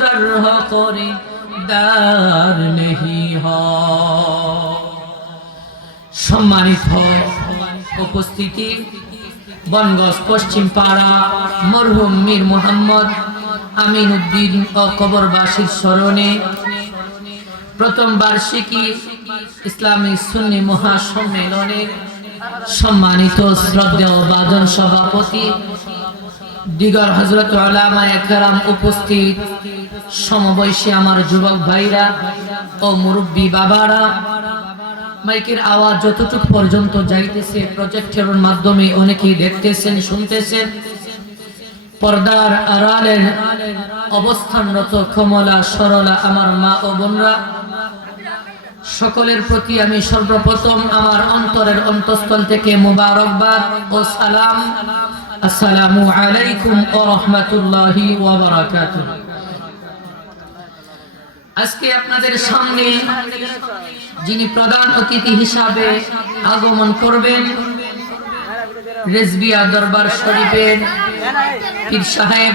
नजर हो खरीदार नहीं हो। सम्मानित उपस्थिति बनगंज पश्चिम पाड़ा मरहुम मीर मोहम्मद आमीन उद्दीन व कबरबासीर स्मरणे प्रथम वार्षिकी इस्लामी सुन्नी महासम्मेलने सम्मानित श्रद्धेय बादन सभापति दिगर हजरत उलामाए केराम उपस्थित समबयसी आमार युवक भाईरा और मुरब्बी बाबारा माइकेर आवाज যতটুকু পর্যন্ত যাইতেছে প্রজেক্টরের মাধ্যমে অনেকেই দেখতেছেন শুনতেছেন পর্দার আড়ালের অবস্থানরত কমলা সরলা আমার মা ও বোনরা সকলের প্রতি আমি সর্বপ্রথম আমার অন্তরের অন্তঃস্থল থেকে মুবারকবাদ ও সালাম আসসালামু আলাইকুম ওয়া রাহমাতুল্লাহি ওয়া বারাকাতুহু। আজকে আপনাদের সামনে যিনি প্রধান অতিথি হিসাবে আগমন করবেন রেজবিয়া দরবার শরীফের পীর সাহেব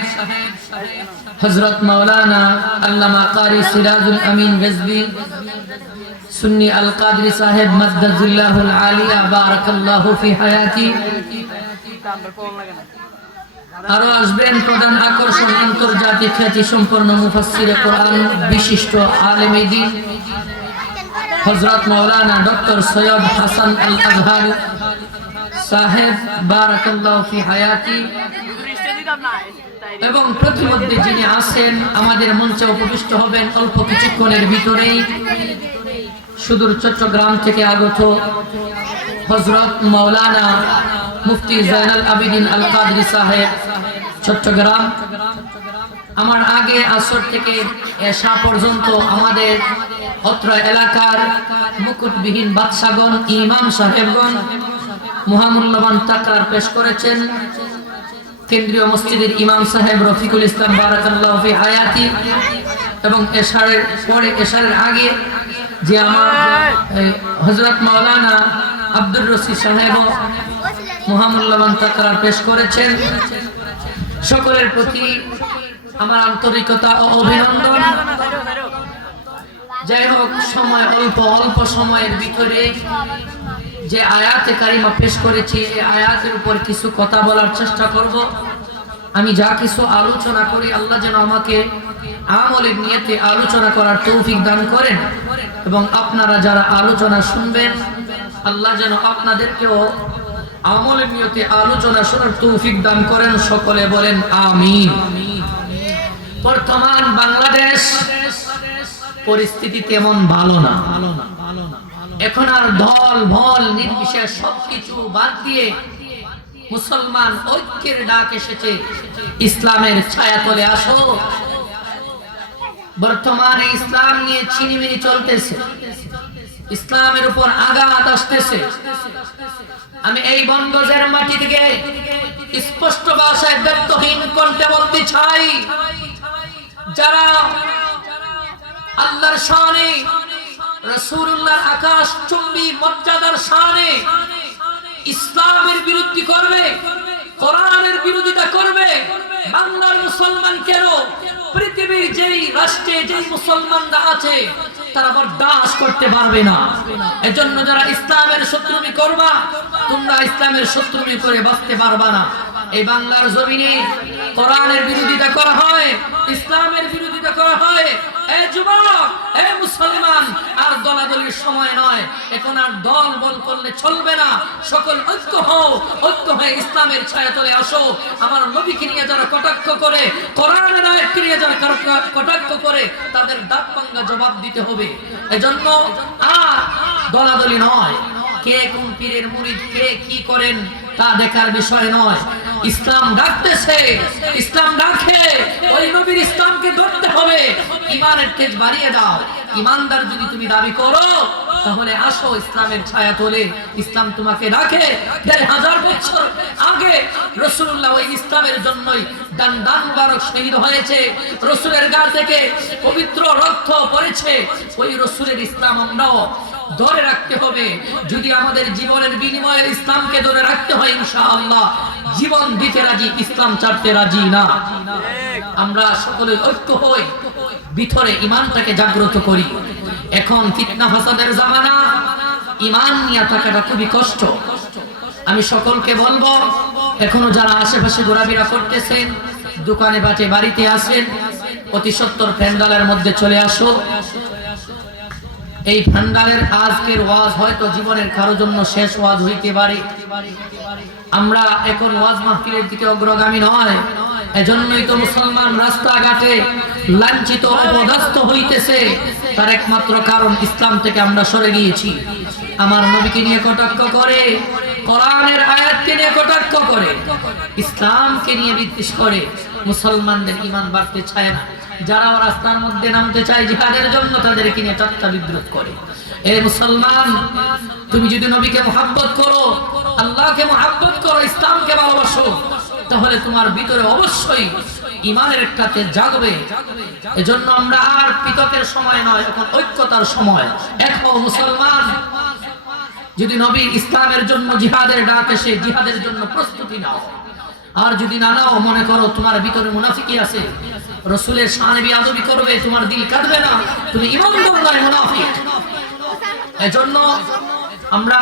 হযরত মাওলানা আল্লামা কারি সিরাজুল আমিন রেজবি সুন্নি আল কাদরি সাহেব মাদ্দাজিল্লাহুল আলিয়া বারাকাল্লাহু ফি হায়াতি। আরো আসবেন প্রধান আকর্ষণ আন্তর্জাতিক খ্যাতি সম্পন্ন মুফাসসিরে কোরআন বিশিষ্ট আলেমে দ্বীন হযরত মাওলানা ডক্টর সৈয়দ হাসান আল আজহারি সাহেব বারাকাল্লাহু ফি হায়াতি। এবং প্রতিমধ্যে যিনি আছেন আমাদের মঞ্চে উপবিষ্ট হবেন অল্প কিছুক্ষণের ভিতরেই সুদূর চট্টগ্রাম থেকে আগত হযরত মাওলানা মুফতি জাইনাল আবিদিন আল কাদরি সাহেব চট্টগ্রাম। আমার আগে আসর থেকে এশা পর্যন্ত আমাদের অত্র এলাকার মুকুটবিহীন বাদশাগণ ইমাম সাহেবগণ মহামূল্যবান তাকরার পেশ করেছেন। কেন্দ্রীয় মসজিদের ইমাম সাহেব রফিকুল ইসলাম বারাকাল্লাহু ফি হায়াতি এবং এশারের পরে এশারের আগে যে আমার হযরত মাওলানা আব্দুর রশিদ সাহেব মহামূল্যবান তাকরার পেশ করেছেন। সকলের প্রতি আমার আন্তরিকতা ও অভিনন্দন। যাই হোক, সময় অল্প সময়ের ভিতরে যে আয়াতে কারিমা পেশ করেছি এই আয়াতের উপর কিছু কথা বলার চেষ্টা করব। আমি যা কিছু আলোচনা করি আল্লাহ যেন আমাকে আমলের নিয়তে আলোচনা করার তৌফিক দান করেন এবং আপনারা যারা আলোচনা শুনবেন আল্লাহ যেন আপনাদেরকেও আমলের নিয়তে আলোচনা শোনার তৌফিক দান করেন। সকলে বলেন আমিন। বর্তমান বাংলাদেশ পরিস্থিতি তেমন ভালো না। এখন আর দল ভল নির্বিশেষ সবকিছু বাদ দিয়ে মুসলমান ঐক্যের ডাক এসেছে। ইসলামের ছায়াতলে আসো। বর্তমানে ইসলাম নিয়ে ছিনিমিনি চলতেছে, ইসলামের উপর আঘাত আসতেছে। আমি এই বনগজের মাটি থেকে স্পষ্ট ভাষায় ব্যক্তহীন কণ্ঠে বলতে চাই, যারা আল্লাহর শানে রাসূলুল্লাহর আকাশ চুম্বী মর্যাদার শানে ইসলামের বিরোধী করবে, কোরআনের বিরোধিতা করবে, বাংলার মুসলমান কেন পৃথিবীর যেই রাষ্ট্রে যেই মুসলমানরা আছে তারা বরদাস্ত করতে পারবে না। এজন্য যারা ইসলামের শত্রুমি করবা তোমরা ইসলামের শত্রুমি করে বাঁচতে পারবা না। এই বাংলার জমিনে কোরআনের বিরোধিতা করা হয়, ইসলামের বিরোধিতা করা হয়। এই যুবক, এই মুসলমান, আর দলাদলির সময় নয়। এখন আর দল বল করলে চলবে না। সকল ঐক্য হও, ঐক্য হয়ে ইসলামের ছায়াতলে আসো। আমার নবীকে নিয়ে যারা কটাক্ষ করে, কোরআনের আয়াতকে নিয়ে যারা কটাক্ষ করে তাদের দাঁত ভাঙা জবাব দিতে হবে। এজন্য আর দলাদলি নয়, কে কোন পীরের মুরিদ, কে কি করেন তা দেখার বিষয় নয়। ইসলাম ডাকতেছে, ইসলাম ডাকে, ওই নবীর ইসলামকে ধরতে হবে। ঈমানের তেজ বাড়িয়ে দাও। ঈমানদার যদি তুমি দাবি করো তাহলে আসো ইসলামের ছায়া তোলে। ইসলাম তোমাকে ডাকে। ১৫০০ বছর আগে রাসূলুল্লাহ ওই ইসলামের জন্যই দান মুবারক শহীদ হয়েছে। রাসূলের গা থেকে পবিত্র রক্ত পড়েছে। ওই রাসূলের ইসলাম আমরাও ধরে রাখতে হবে। যদি আমাদের জীবনের বিনিময়ে ইসলামকে ধরে রাখতে হয়, ইনশাআল্লাহ জীবন দিতে রাজি, ইসলাম ছাড়তে রাজি না। আমরা সকলে ঐক্য হই, ভিতরে ঈমানটাকে জাগ্রত করি। এখন ফিতনা ফাসাদের জামানা, ঈমান নিয়ে থাকাটা খুবই কষ্ট। আমি সকলকে বলবো, এখনো যারা আশেপাশে ঘোরাফেরা করতেছেন, দোকানে বাটে বাড়িতে আছেন, অতি সত্বর প্যান্ডালের মধ্যে চলে আসো। এই প্যান্ডালের আজকের ওয়াজ হয়তো জীবনের কারো জন্য শেষ ওয়াজ হইতে পারে। আমরা এখন ওয়াজ মাহফিলের দিকে অগ্রগামী নয়, এজন্যই তো মুসলমান রাস্তাঘাটে লাঞ্ছিত অপদস্থ হইতেছে। তার একমাত্র কারণ ইসলাম থেকে আমরা সরে গিয়েছি। আমার নবীকে নিয়ে কটাক্ষ করে, কোরআনের আয়াতকে নিয়ে কটাক্ষ করে, ইসলামকে নিয়ে বিদ্বেষ করে, মুসলমানদের ঈমান বাড়তে চায় না। যারা রাস্তার মধ্যে নামতে চায় জিহাদের জন্য, তাদেরকে নিয়ে ঠাট্টা বিদ্রুপ করে। এ মুসলমান, তুমি যদি নবীকে মুহাব্বত করো, আল্লাহকে মুহাব্বত করো, ইসলামকে ভালোবাসো, তাহলে তোমার ভিতরে অবশ্যই ঈমানের একটা তেজ জাগবে। এজন্য আমরা আর পৃথকের সময় নয়, এখন ঐক্যতার সময়। এক হও মুসলমান। যদি নবী ইসলামের জন্য জিহাদের ডাক এসে, জিহাদের জন্য প্রস্তুতি নাও। আর যদি না নাও, মনে করো তোমার ভিতরে মুনাফিকি আছে, রাসূলের শানে বেয়াদবি করবে, তোমার দিল কাঁদবে না, তুমি ঈমানদার নয়, মুনাফিক। এজন্য আমরা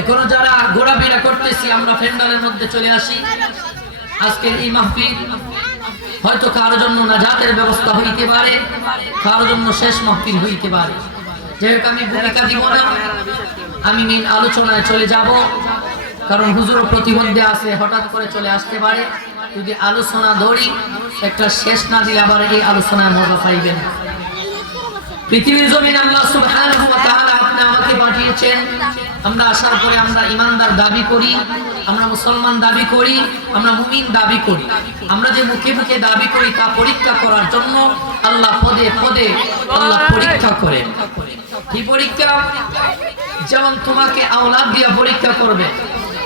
এখনো যারা ঘোরাফেরা করতেছি, আমরা প্যান্ডালের মধ্যে চলে আসি। আজকের এই মাহফিল হয়তো কারোর জন্য নাজাতের ব্যবস্থা হইতে পারে, কারোর জন্য শেষ মাহফিল হইতে পারে। যেহেতু আমি ভূমিকা দিব না, আমি মেন আলোচনায় চলে যাব, কারণ হুজুরও প্রতিবন্ধী আছে, হঠাৎ করে চলে আসতে পারে। যদি আলোচনা ধরি, একটা শেষ না দিলে আবার এই আলোচনায় মজা পাইবেন। পৃথিবীর জমিন আল্লাহ সুবহানাহু ওয়া তাআলা আপনি আমাকে পাঠিয়েছেন। আমরা আসার পরে আমরা ঈমানদার দাবি করি, আমরা মুসলমান দাবি করি, আমরা মুমিন দাবি করি। আমরা যে মুখে মুখে দাবি করি তা পরীক্ষা করার জন্য আল্লাহ পদে পদে আল্লাহ পরীক্ষা করেন। কি পরীক্ষা? যেমন তোমাকে আওলাদ দিয়ে পরীক্ষা করবে,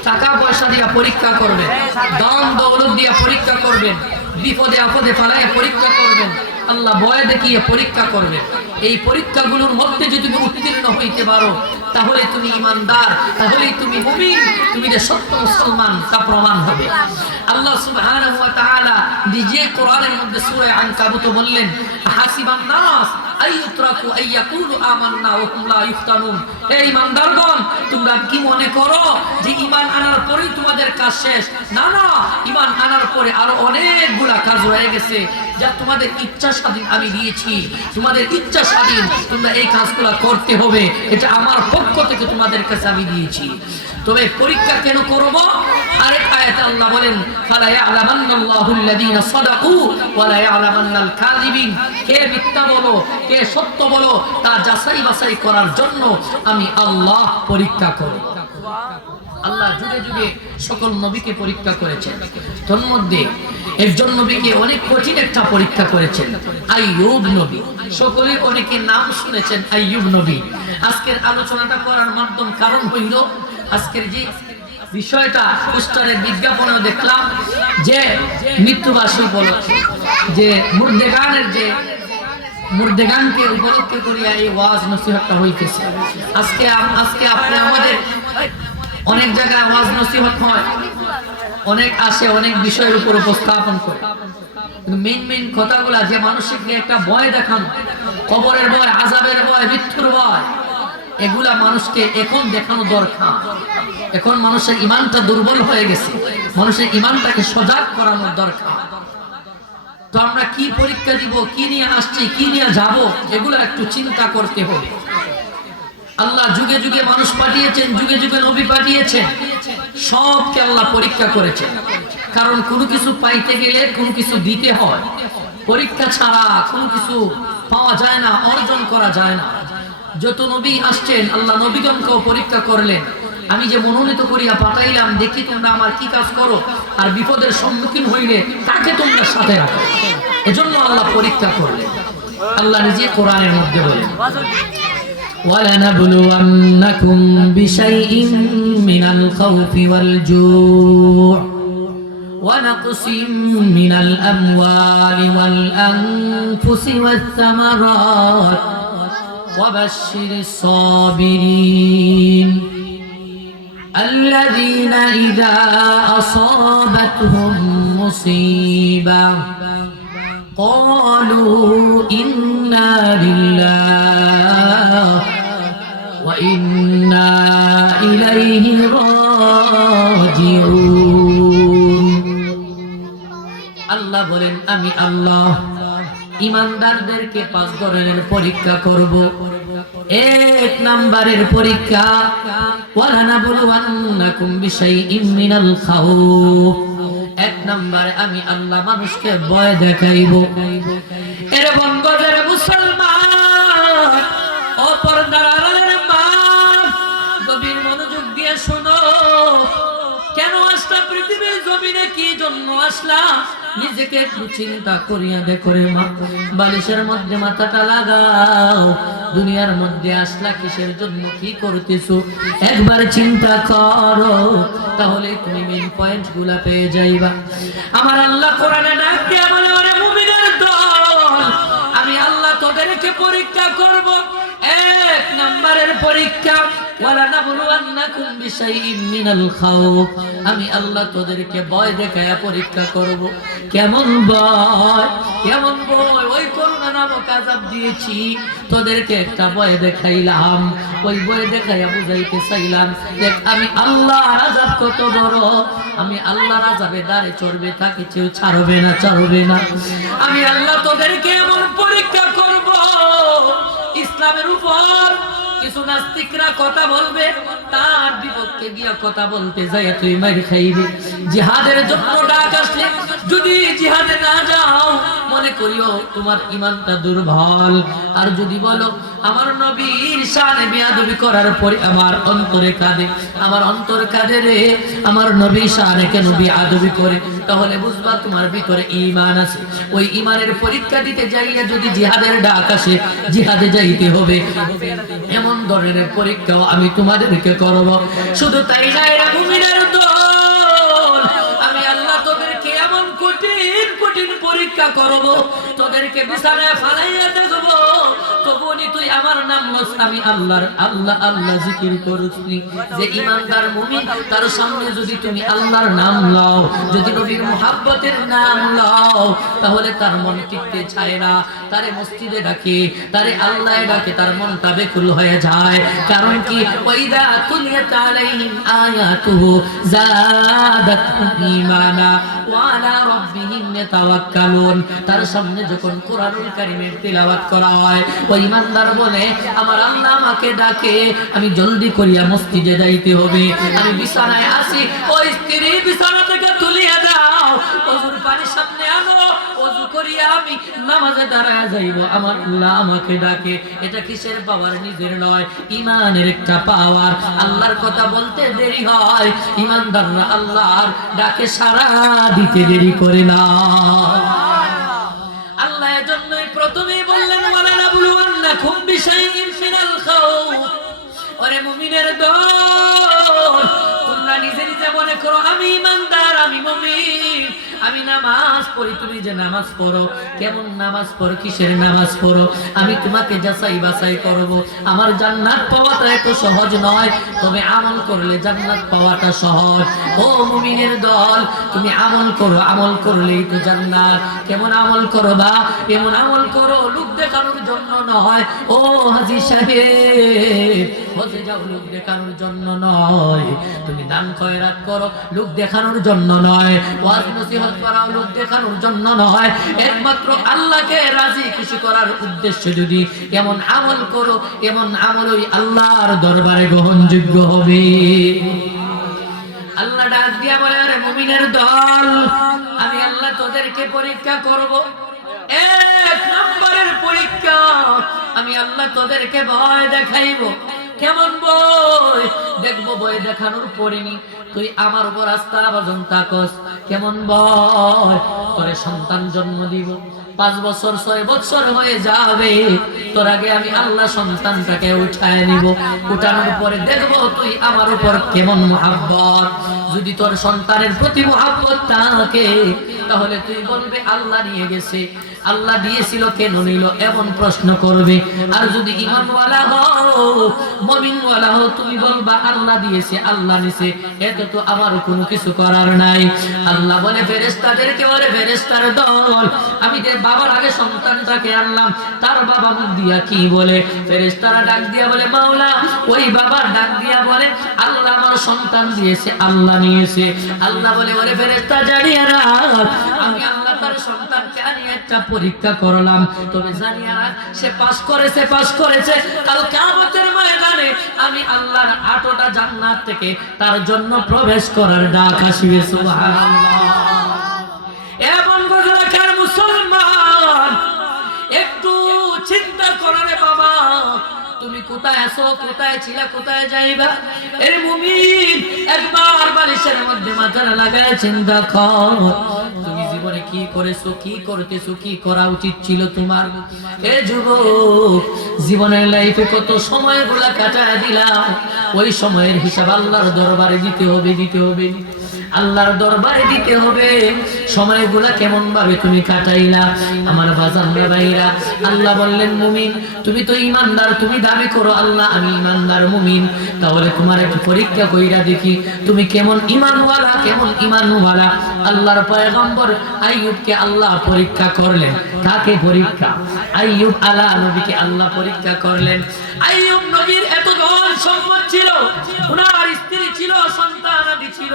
টাকা পয়সা দিয়ে পরীক্ষা করবে, দান দৌলত দিয়ে পরীক্ষা করবেন, বিপদে আপদে ফালায় পরীক্ষা করবেন, আল্লাহ ভয় দেখিয়ে পরীক্ষা করবে। এই পরীক্ষাগুলোর মধ্যে যদি তুমি উত্তীর্ণ হইতে পারো, তাহলে তুমি ঈমানদার, তাহলেই তুমি মুমিন, তুমি যে সত্য মুসলমান তা প্রমাণ হবে। আল্লাহ সুবহানাহু ওয়া তাআলা নিজে কোরআনের মধ্যে সূরা আনকাবুত বললেন, হাসিবান নাস আইয়ুতরাকু আইয়াকুলু আমান্না ওয়া হুম লা ইফতানুন। এই ঈমানদারগণ, তোমরা কি মনে করো যে ঈমান আনার পরেই তোমাদের কাজ শেষ? না না, ঈমান আনার পরে আরো অনেকগুলা কাজ রয়ে গেছে, যা তোমাদের ইচ্ছা স্বাধীন আমি দিয়েছি। তোমাদের ইচ্ছা স্বাধীন, তোমরা এই কাজগুলো করতে হবে, এটা আমার পক্ষ থেকে তোমাদের কাছে আমি দিয়েছি। তবে পরীক্ষা কেন করব? আরেক আয়াতে আল্লাহ বলেন, ফালা ইয়ালামান্নাল্লাহু আল্লাযীনা সাদাকু ওয়া লা ইয়ালামান্নাল কাযিবিন। কে মিথ্যা বলো, কে সত্য বলো, তা যাচাই বাছাই করার জন্য আমি আল্লাহ পরীক্ষা করি। আল্লাহ যুগে যুগে সকল নবীকে পরীক্ষা করেছেন। তার মধ্যে একজন নবীকে অনেক কঠিন একটা পরীক্ষা করেছেন, আইয়ুব নবী। সকলের অনেকে নাম শুনেছেন আইয়ুব নবী। আজকের আলোচনাটা করার মাধ্যম কারণ হইল, আজকের যে বিষয়টা পোস্টারের বিজ্ঞাপনেও দেখলাম যে মৃত্যুবার্ষিকী উপলক্ষে যে মুর্দেগানকে উপলক্ষে করিয়া এই ওয়াজ নসিহতটা হইতেছে। আজকে আপনি আমাদের অনেক জায়গায় ওয়াজ নসিহত হয়, অনেক আসে, অনেক বিষয়ের উপর উপস্থাপন করে, কিন্তু মেইন কথাগুলা যে মানুষকে একটা ভয় দেখানো, কবরের ভয়, আযাবের ভয়, মৃত্যুর ভয়, এগুলা মানুষকে এখন দেখানো দরকার। এখন মানুষের ঈমানটা দুর্বল হয়ে গেছে, মানুষের ঈমানটাকে সজাগ করানোর দরকার। তো আমরা কি পরীক্ষা দিব, কি নিয়ে আসছি, কি নিয়ে যাব, এগুলো একটু চিন্তা করতে হবে। আল্লাহ যুগে যুগে মানুষ পাঠিয়েছেন, যুগে যুগে নবী পাঠিয়েছেন, সবকে আল্লাহ পরীক্ষা করেছেন। কারণ কোনো কিছু পাইতে গেলে কোনো কিছু দিতে হয়, পরীক্ষা ছাড়া কোনো কিছু পাওয়া যায় না, অর্জন করা যায় না। যত নবী আসছেন, আল্লাহ নবীগণকেও পরীক্ষা করলেন। আমি যে মনোনীত করিয়া পাঠাইলাম, দেখি তোমরা আমার কি কাজ করো, আর বিপদের সম্মুখীন হইলে তাকে তোমরা সাথে রাখো। এজন্য আল্লাহ পরীক্ষা করলেন। আল্লাহ নিজে কোরআনের মধ্যে বলেন, وَلَنَبْلُوَنَّكُمْ بِشَيْءٍ مِّنَ الْخَوْفِ وَالْجُوعِ وَنَقْصٍ مِّنَ الْأَمْوَالِ وَالْأَنفُسِ وَالثَّمَرَاتِ وبشر الصابرين الذين إذا أصابتهم مصيبة قالوا إنا لله وإنا إليه راجعون আল্লাহ বলেন আমি আল্লাহ ইমানদারদেরকে 5 ধরনের পরীক্ষা করব। 1 নম্বরের পরীক্ষা ওয়ালানাবলুওয়ান্নাকুম বিশাইইম মিনাল খাউফ। 1 নম্বরে আমি আল্লাহ মানুষকে ভয় দেখাইব। এর বন্ধুদের মুসলমান ও পর্দার আড়ালের মা গভীর মনোযোগ দিয়ে শোনো। কেন আসলা পৃথিবীর জমিনে, কি জন্য আসলা নিজেকে একটু চিন্তা করিয়া দেখো রে মা। বালিশের মধ্যে মাথাটা লাগাও। দুনিয়ার মধ্যে আসলা কিসের জন্য, কি করতেছো একবার চিন্তা করো, তাহলে তুমি মেইন পয়েন্ট গুলা পেয়ে যাইবা। আমার আল্লাহ কোরআনে ডাক দিয়ে বলে ওরে মুমিনের দল আমি আল্লাহ তোদেরকে পরীক্ষা করব। 1 নম্বরের পরীক্ষা ওয়ালানাবলুওয়ান্নাকুম বিশাইইম মিনাল খাউফ। আমি আল্লাহ তোদেরকে ভয় দেখায়া পরীক্ষা করব। কেমন ভয়, কেমন ভয়? ওই করোনা নামক আযাব দিয়েছি, তোদেরকে একটা ভয় দেখাইলাম। ওই ভয় দেখাইয়া বুঝাইতে চাইলাম দেখ আমি আল্লাহর আযাব কত বড়। আমি আল্লাহর আযাবে দাঁড়ে চড়বে, তাকে কেউ ছাড়বে না, ছাড়বে না। আমি আল্লাহ তোদেরকে এমন পরীক্ষা করব। ইসলামের উপর কিছু নাস্তিকরা কথা বলবে, তার বিপক্ষে গিয়া কথা বলতে যাইয়া তুই মাইর খাইবি। জিহাদের জন্য ডাক আসলে যদি জিহাদে না যাও, মনে করিও তোমার ঈমানটা দুর্বল। আর যদি বলো আমার নবীর শানে বেয়াদবি করার পরে আমার অন্তরে কাঁদে, আমার অন্তর কাঁদে রে, আমার নবীর শানে কেন বেয়াদবি করে, তাহলে বুঝবা তোমার ভিতরে ঈমান আছে। ওই ঈমানের পরীক্ষা দিতে যাইয়া যদি জিহাদের ডাক আসে, জিহাদে যাইতে হবে। এমন ধরনের পরীক্ষাও আমি তোমাদেরকে করব। শুধু তাই না, এরা মুমিনের দল আমি আল্লাহ তোদেরকে এমন কঠিন কঠিন পরীক্ষা করব, তোদেরকে বিছানায় ফালাইয়া দেব। তবুনি তুই আমার নাম লস, আমি আল্লাহর আল্লাহ আল্লাহ জিকির করছনি। যে ঈমানদার মুমিন তার সামনে যদি তুমি আল্লাহর নাম লও, যদি নবীর মুহাব্বতের নাম লও, তাহলে তার মন টিকতে চায় না। তারে মসজিদে ডাকে, তারে আল্লাহে ডাকে, তার মনটা বেকুল হয়ে যায়। কারণ কি ওয়াইদা তুলিয়াত আলাইহিম আয়াতুহু যাদাতুহুম ঈমানা ওয়া আলা রাব্বিহিম ইয়াতাওয়াক্কালুন। তার সামনে যখন কোরআনুল কারীমের তিলাওয়াত করা হয়, ওই ঈমানদার বলে আমার আল্লাহ আমাকে ডাকে, আমি জলদি করিয়া মসজিদে যাইতে হবে। আমি বিছানায় আসি, ওই স্ত্রী বিছানা থেকে তুলিয়া দাও, ওযুর পানি সামনে আনো, ওযু করিয়া আমি নামাজে দাঁড়ায় যাইব। আমার আল্লাহ আমাকে ডাকে। এটা কিসের পাওয়ার? নিজের নয়, ঈমানের একটা পাওয়ার। আল্লাহর কথা বলতে দেরি হয়, ঈমানদাররা আল্লাহর ডাকে সাড়া দিতে দেরি করে না। আল্লাহ এজন্যই প্রথমেই বললেন ওয়ালানাবলুওয়ান্নাকুম বিশাইইম মিনাল খাউফ। ওরে মুমিনের দল তোমরা নিজে নিজে মনে করো আমি ঈমানদার, আমি মুমিন, আমি নামাজ পড়ি। তুমি যে নামাজ পড়ো, কেমন নামাজ পড়ো, কিসের নামাজ পড়ো, আমি তোমাকে যাচাই বাছাই করব। আমার জান্নাত পাওয়াটা এত সহজ নয়, তবে আমল করলে জান্নাত পাওয়াটা সহজ। ও মুমিনের দল তুমি আমল করো, আমল করলেই তো জান্নাত। কেমন আমল করবা? এমন আমল করো লোক দেখানোর জন্য নয়। ও হাজী সাহেব হজে যাও লোক দেখানোর জন্য নয়। তুমি দান খয়রাত করো লোক দেখানোর জন্য নয়। ওয়াজ নসিহত করাও লোক দেখানোর জন্য নয়। একমাত্র আল্লাহকে রাজি খুশি করার উদ্দেশ্যে যদি এমন আমল করো, এমন আমলই আল্লাহর দরবারে গ্রহণযোগ্য হবে। আল্লাহ ডাক দিয়া বলে আরে মুমিনের দল আমি আল্লাহ তোদেরকে পরীক্ষা করব। 1 নম্বরের পরীক্ষা আমি আল্লাহ তোদেরকে ভয় দেখাইব। কেমন ভয় দেখবো? ভয় দেখানোর পরেনি তুই আমার উপর আস্থা বাজন তাকস। কেমন ভয়? তোরে সন্তান জন্ম দিব, 5 বছর 6 বছর হয়ে যাবে, তোর আগে আমি আল্লাহ সন্তানটাকে উঠায় নিব। উঠানোর পরে দেখবো তুই আমার উপর কেমন মুহাব্বত। যদি তোর সন্তানের প্রতি মুহাব্বত থাকে তাহলে তুই বলবে আল্লাহ নিয়ে গেছে। আল্লাহ দিয়েছিল কেন নিল এমন প্রশ্ন করবে। আর যদি ঈমানওয়ালা হও, মুমিনওয়ালা হও, তুমি বলবা আল্লাহ দিয়েছে, আল্লাহ নিছে, এতে তো আমার কোনো কিছু করার নাই। আল্লাহ বলে ফেরেশতাদেরকে, বলে ফেরেশতার দল, আমি যে বাবার আগে সন্তানটাকে আনলাম, তার বাবা মুখ দিয়া কি বলে? ফেরেশতারা ডাক দিয়া বলে মাওলা, ওই বাবার ডাক দিয়া বলে আল্লাহ আমার সন্তান দিয়েছে, আল্লাহ নিয়েছে। আল্লাহ বলে, বলে ফেরেশতা জানিয়া রাখ, আমি আল্লাহ তার সন্তানকে আনিয়ে একটা পরীক্ষা করলাম, তবে জানিয়া রাখ সে পাস করেছে, পাস করেছে। কাল কিয়ামতের ময়দানে আমি আল্লাহর 8টা জান্নাত থেকে তার জন্য প্রবেশ করার ডাক আসবে। সুবহানাল্লাহ। এমন বজরাকার মুসলমান, একটু চিন্তা করো রে বাবা, তুমি কোথায় আছো, কোথায় ছিলা, কোথায় যাইবা? এর মুমিন একবার বালিশের মধ্যে মাথা লাগায় চিন্তা কর, তুমি জীবনে কি করেছো, কি করতেছো, কি করা উচিত ছিল তোমার। এ যুবক, জীবনের লাইফে কত সময়গুলা কাটায় দিলাম, ওই সময়ের হিসাব আল্লাহর দরবারে দিতে হবে, দিতে হবে, আল্লাহর দরবারে দিতে হবে। সময়গুলা কেমন ভাবে তুমি কাটাইলা আমার বাজানরা ভাইরা? আল্লাহ বললেন মুমিন, তুমি তো ঈমানদার, তুমি দাবি করো আল্লাহ আমি ঈমানদার মুমিন, তাহলে তোমার একটু পরীক্ষা কইরা দেখি তুমি কেমন ঈমানওয়ালা, কেমন ঈমানওয়ালা। আল্লাহর পয়গম্বর আইয়ুবকে আল্লাহ পরীক্ষা করলেন। কাকে পরীক্ষা? আইয়ুব আলা নবীকে আল্লাহ পরীক্ষা করলেন। আইয়ুব নবীর এত ধন সম্পদ ছিল, ওনার স্ত্রী ছিল, সন্তানাদি ছিল,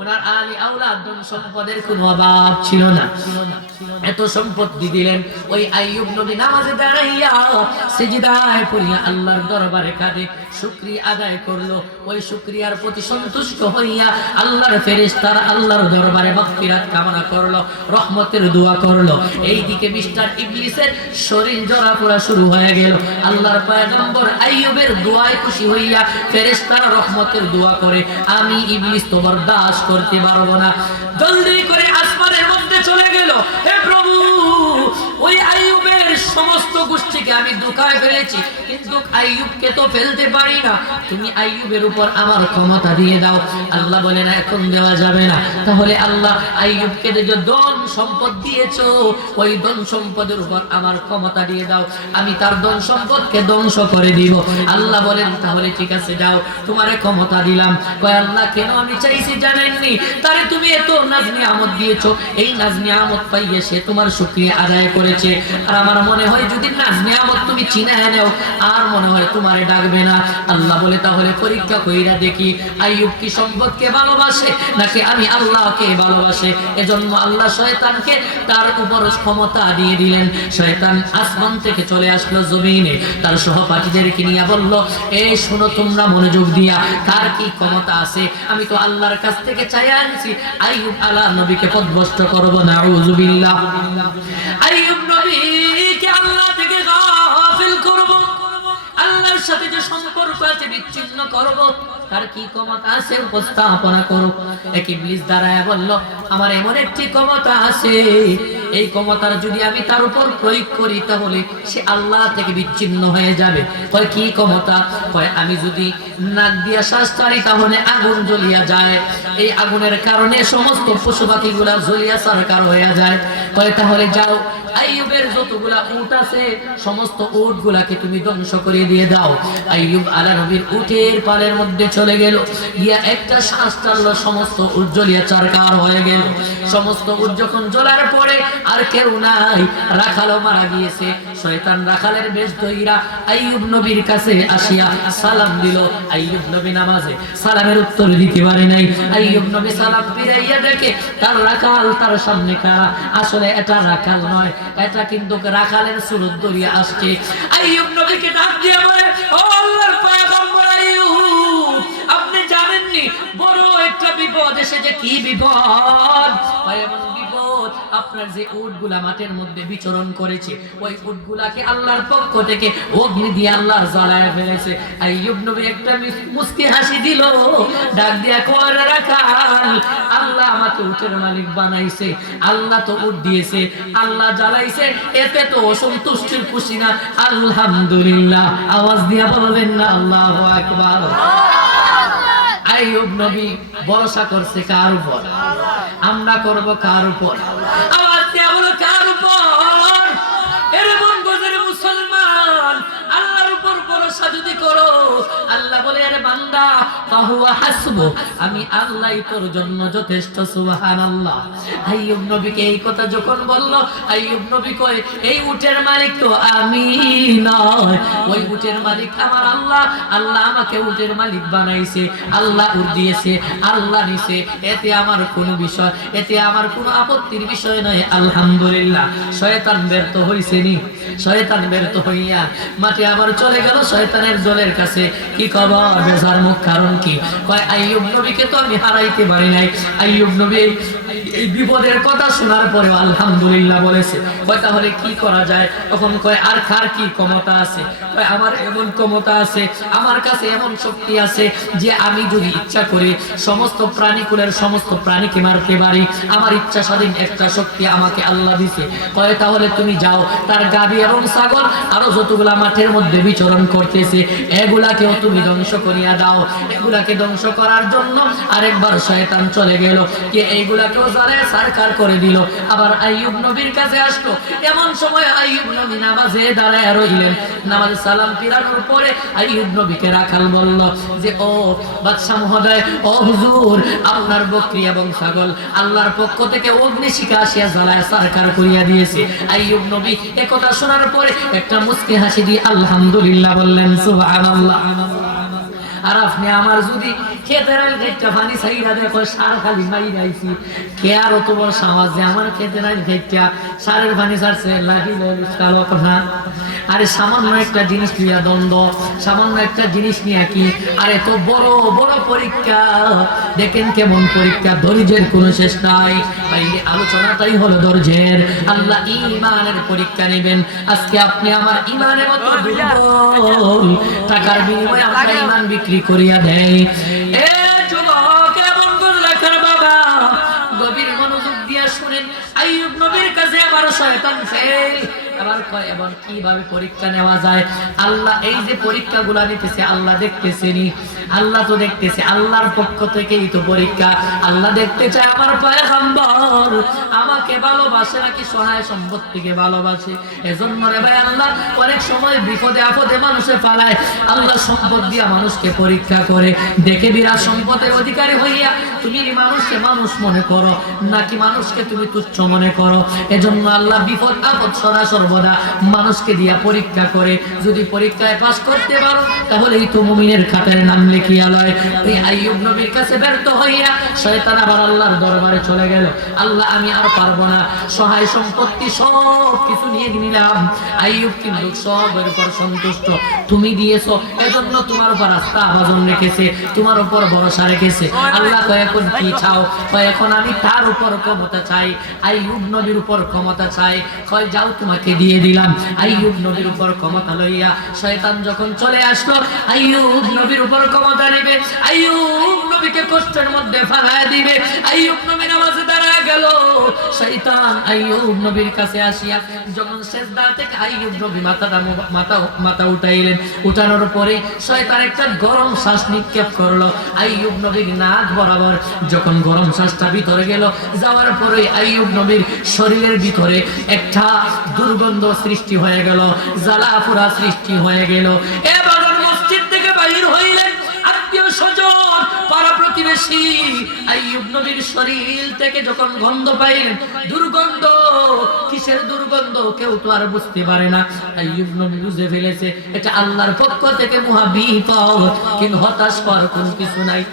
ওনার আলী আওলাদ ধন সম্পদের কোনো অভাব ছিল না। এত সম্পত্তি দিলেন। ওই আইয়ুব নবী নামাজে দাঁড়াইয়া সিজদায় পড়িয়া আল্লাহর দরবারে কাঁদে, শুকরিয়া আদায় করলো। ওই শুকরিয়ার প্রতি সন্তুষ্ট হইয়া আল্লাহর ফেরেশতারা আল্লাহর দরবারে মাগফিরাত কামনা করলো, রহমতের দোয়া করলো। এইদিকে মিস্টার ইবলিসের শরীর জ্বলা শুরু হয়ে গেল। আল্লাহর পয়গম্বর আইয়ুবের দোয়ায় খুশি হইয়া ফেরেশতারা রহমতের দোয়া করে, আমি ইবলিস তো বরদাস্ত করতে পারবো না। জলদি করে আসমানের মধ্যে চলে গেল। হে প্রভু, ওই আইয়ুবের সমস্ত গোষ্ঠীকে আমি দুঃখায় ফেলেছি, কিন্তু আইয়ুবকে তো ফেলতে পারি না, তুমি আইয়ুবের উপর আমার ক্ষমতা দিয়ে দাও। আল্লাহ বলে না, এখন দেওয়া যাবে না। তাহলে আল্লাহ আইয়ুবকে যে ধন সম্পদ দিয়েছো, ওই ধন সম্পদের উপর আমার ক্ষমতা দিয়ে দাও, আমি তার ধন সম্পদকে ধ্বংস করে দিব। আল্লাহ বলেন তাহলে ঠিক আছে, যাও, তোমার ক্ষমতা দিলাম। কয় আল্লাহ কেন? আমি চাইছি জানেননি, তারে তুমি এত নাজ নিয়ামত দিয়েছো, এই নাজ নিয়ামত পাইয়ে সে তোমার শুকরিয়া আদায় করেছে। আর আমার মনে হয় যদি নাজ নিয়ামত তুমি চিনায় নাও, আর মনে হয় তোমারে ডাকবে না। আল্লাহ বলে তাহলে পরীক্ষা কইরা দেখি আইয়ুব কি সম্পদকে ভালোবাসে নাকি আমি আল্লাহকে ভালোবাসে। এজন্য আল্লাহ শয়তানকে তার উপর ক্ষমতা দিয়ে দিলেন। শয়তান আসমান থেকে চলে আসলো জমিনে, তার সহপাঠীদেরকে নিয়ে বলল, এই শোনো তোমরা মনোযোগ দিয়া, কার কি ক্ষমতা আছে আমি তো আল্লাহর কাছ থেকে চাই আনছি, আইয়ুব আলা নবীকে পথভ্রষ্ট করব। নাউযুবিল্লাহ। আইয়ুব নবীকে আল্লাহ থেকে গাফিল করব, আল্লাহর সাথে যে সম্পর্ক আছে বিচ্ছিন্ন করব, তার কি ক্ষমতা আছে উপস্থাপনা করো। এক ইবলিস দাঁড়ায় বলল, আমার এমন একটি ক্ষমতা আছে, এই ক্ষমতার যদি আমি তার উপর প্রয়োগ করি তাহলে সে আল্লাহ থেকে বিচ্ছিন্ন হয়ে যাবে। কয় কি ক্ষমতা? কয় আমি যদি নাক দিয়া শ্বাস ছাড়ি তাহলে আগুন জ্বলিয়া যায়, এই আগুনের কারণে সমস্ত পশু পাখিগুলা জ্বলিয়া ছারখার হয়ে যায়। কয় তাহলে যাও, আইয়ুবের যতগুলা উট আছে সমস্ত উটগুলাকে তুমি ধ্বংস করে দিয়ে দাও। আইয়ুব আলা নবীর উটের পালের মধ্যে চলে গেল, গিয়া একটা শ্বাস টানলো, সমস্ত উট জ্বলিয়া ছারখার হয়ে গেল। সমস্ত উট যখন জ্বলার পরে আর কেউ নাই, রাখালও মারা গিয়েছে। শয়তান রাখালের বেশ ধইরা আইয়ুব নবীর কাছে আসিয়া সালাম দিল। আইয়ুব নবী নামাজে সালামের উত্তর দিতে পারে নাই। আইয়ুব নবী সালাম ফিরাইয়া দেখে তার রাখাল তার সামনে খাড়া। আসলে এটা রাখাল নয়, এটা কিন্তু রাখালের সুরত ধরিয়া আসছে। আইয়ুব নবীকে ডাক দিয়ে বলে, ও আল্লাহর পয়গম্বর আইয়ুব, আপনি জানেননি বড় একটা বিপদ এসেছে। কি বিপদ? এমন বিপদ, আপনার যে উটগুলা মাঠের মধ্যে বিচরণ করেছে, ওই উটগুলাকে আল্লাহর পক্ষ থেকে অগ্নি দিয়ে আল্লাহ জ্বালায় ফেলেছে। আইয়ুব নবী একটা মুস্কি হাসি দিল, ডাক দিয়া কয়, রাখাল, আল্লাহ আমাকে উটের মালিক বানাইছে, আল্লাহ তো উট দিয়েছে, আল্লাহ জ্বালাইছে, এতে তো অসন্তুষ্টির খুশি না। আলহামদুলিল্লাহ। আওয়াজ দিয়া বলবেন না আল্লাহু আকবার। আইয়ুব নবী ভরসা করছে কার উপর? আমরা করব কার উপর? আওয়াজ দিয়া বলো কার উপর? বান্দা ফাহুয়া হাসবু, আমি আল্লাহই তোর জন্য যথেষ্ট। সুবহানাল্লাহ। আইয়ুব নবীকে এই কথা যখন বলল, আইয়ুব নবী কয় এই উটের মালিক তো আমি নয়, ওই উটের মালিক আমার আল্লাহ। আল্লাহ আমাকে উটের মালিক বানাইছে, আল্লাহ উট দিয়েছে, আল্লাহ নিছে, এতে আমার কোনো বিষয়, এতে আমার কোনো আপত্তির বিষয় নয়। আলহামদুলিল্লাহ। শয়তান ব্যর্থ হইছে নি, শয়তান ব্যর্থ হইয়া মাঠে আবার চলে গেল শয়তানের জলের কাছে। কি খবর বেজার মুখ, কারণ কি? কয় আইয়ুব নবীকে তো আমি হারাইতে পারি নাই। আইয়ুব নবী এই বিপদের কথা শোনার পরে আলহামদুলিল্লাহ বলেছে। কয় তাহলে কি করা যায়? তখন কয় আর কার কি ক্ষমতা আছে? কয় আমার এমন ক্ষমতা আছে, আমার কাছে এমন শক্তি আছে যে আমি যদি ইচ্ছা করি সমস্ত প্রাণীকুলের সমস্ত প্রাণীকে মারতে পারি। আমার ইচ্ছা স্বাধীন একটা শক্তি আমাকে আল্লাহ দিছে। কয় তাহলে তুমি যাও, তার গাভী এবং ছাগল আরো যতগুলা মাঠের মধ্যে বিচরণ করতেছে এগুলাকেও তুমি ধ্বংস করিয়া দাও। এগুলাকে ধ্বংস করার জন্য আরেকবার শয়তান চলে গেল, যে এইগুলাকেও জ্বালায় সারকার করে দিল। আবার আইয়ুব নবীর কাছে আসলো। এমন সময় আইয়ুব নবী নামাজে দাঁড়ায় রইলেন। নামাজে সালাম ফিরানোর পরে আইয়ুব নবীকে রাখাল বলল যে ও বাদশা মহোদয়, ও হুজুর, আপনার বকরি এবং ছাগল আল্লাহর পক্ষ থেকে অগ্নিশিখা আসিয়া জ্বালায় সারকার করিয়া দিয়েছে। আইয়ুব নবী একথা শোনার পরে একটা মুস্কি হাসি দিয়ে আলহামদুলিল্লাহ বললেন। সুবহানাল্লাহ। আর আপনি আমার যদি খেতের একটা পানি চাইরা দেখো সার খালি মাই যাইছি, কে আর অত বড় সমাজ যে আমার খেতের খেটা সারের পানি ছাড়ছে লাগিল কথা। আরে সামান্য একটা জিনিস নিয়ে দ্বন্দ্ব, সামান্য একটা জিনিস নিয়ে কি আর এত বড় বড় পরীক্ষা। দেখেন কেমন পরীক্ষা, ধৈর্যের কোনো শেষ নাই। ভাই আলোচনাটাই হলো ধৈর্যের। আল্লাহ ঈমানের পরীক্ষা নেবেন। আজকে আপনি আমার ঈমানের মতো দুর্বল, টাকার বিনিময়ে আমরা ঈমান বিক্রি করিয়া দেয়। এ যুবক, এমন করলে কার বাবা? গভীর মনোযোগ দিয়া শুনেন। আইয়ুব নবীর কাছে আবার শয়তান ফেল। আবার কয় এবার কিভাবে পরীক্ষা নেওয়া যায়? আল্লাহ এই যে পরীক্ষাগুলো নিতেছে আল্লাহ দেখতেছেনি, আল্লাহ তো দেখতেছে, আল্লাহর পক্ষ থেকেই তো পরীক্ষা। আল্লাহ দেখতে চায় আমার পয়গম্বর আমাকে ভালোবাসে নাকি সহায় সম্পত্তিকে ভালোবাসে। এজন্য রে ভাই আল্লাহ অনেক সময় বিপদে আপদে মানুষে পালায়। আল্লাহ সম্পদ দিয়া মানুষকে পরীক্ষা করে দেখে বিরাট সম্পদের অধিকারী হইয়া তুমি মানুষকে মানুষ মনে করো নাকি মানুষকে তুমি তুচ্ছ মনে করো। এজন্য আল্লাহ বিপদ আপদ সর্বদা মানুষকে দিয়া পরীক্ষা করে। যদি পরীক্ষায় পাস করতে পারো তাহলেই তো মুমিনের খাতায় নাম লিখিয়া লয়। ওই আইয়ুব নবীর কাছে ব্যর্থ হইয়া শয়তান আবার আল্লাহর দরবারে চলে গেল। আল্লাহ আমি আর পারবো না, সহায় সম্পত্তি সব কিছু নিয়ে নিলাম। আইয়ুব কিন্তু সবের উপর সন্তুষ্ট। তুমি দিয়েছো এজন্য তোমার উপর আস্থা আভাজন রেখেছে, তোমার উপর ভরসা রেখেছে। আল্লাহ কয় এখন কি চাও? কয় এখন আমি তার উপর ক্ষমতা চাই, আইয়ুব নবীর উপর ক্ষমতা চাই। কয় যাও তোমাকে দিয়ে দিলাম। আইয়ুব নবীর উপর ক্ষমতা লইয়া শয়তান যখন চলে আসলো আইয়ুব নবীর উপর ক্ষমতা নেবে, আইয়ুব নবীকে কষ্টের মধ্যে ফালায় দিবে। আইয়ুব নবী নামাজে দাঁড়ায় গেল। শয়তান আইয়ুব নবীর কাছে আসিয়া যখন সিজদা থেকে আইয়ুব নবী মাথা উঠাইলেন, উঠানোর পরে শয়তান একটা গরম শ্বাস নিক্ষেপ করলো আইয়ুব নবীর নাক বরাবর। যখন গরম শ্বাসটা ভিতরে গেল, যাওয়ার পরে আইয়ুব নবীর শরীরের ভিতরে একটা দুর্গন্ধ সৃষ্টি হয়ে গেল, জ্বালা পোড়া সৃষ্টি হয়ে গেল। এবার মসজিদ থেকে বাইর হইলেন আত্মীয় স্বজন পাড়া প্রতিবেশী। আইয়ুব নবীর শরীর থেকে যখন গন্ধ পাইলেন, দুর্গন্ধ, কিসের দুর্গন্ধ কেউ তো আর বুঝতে পারে না। আইয়ুব নবী বুঝে ফেলেছে এটা আল্লাহর পক্ষ থেকে মহাবিপদ, কিন্তু হতাশ করার কোনো কিছু নাই।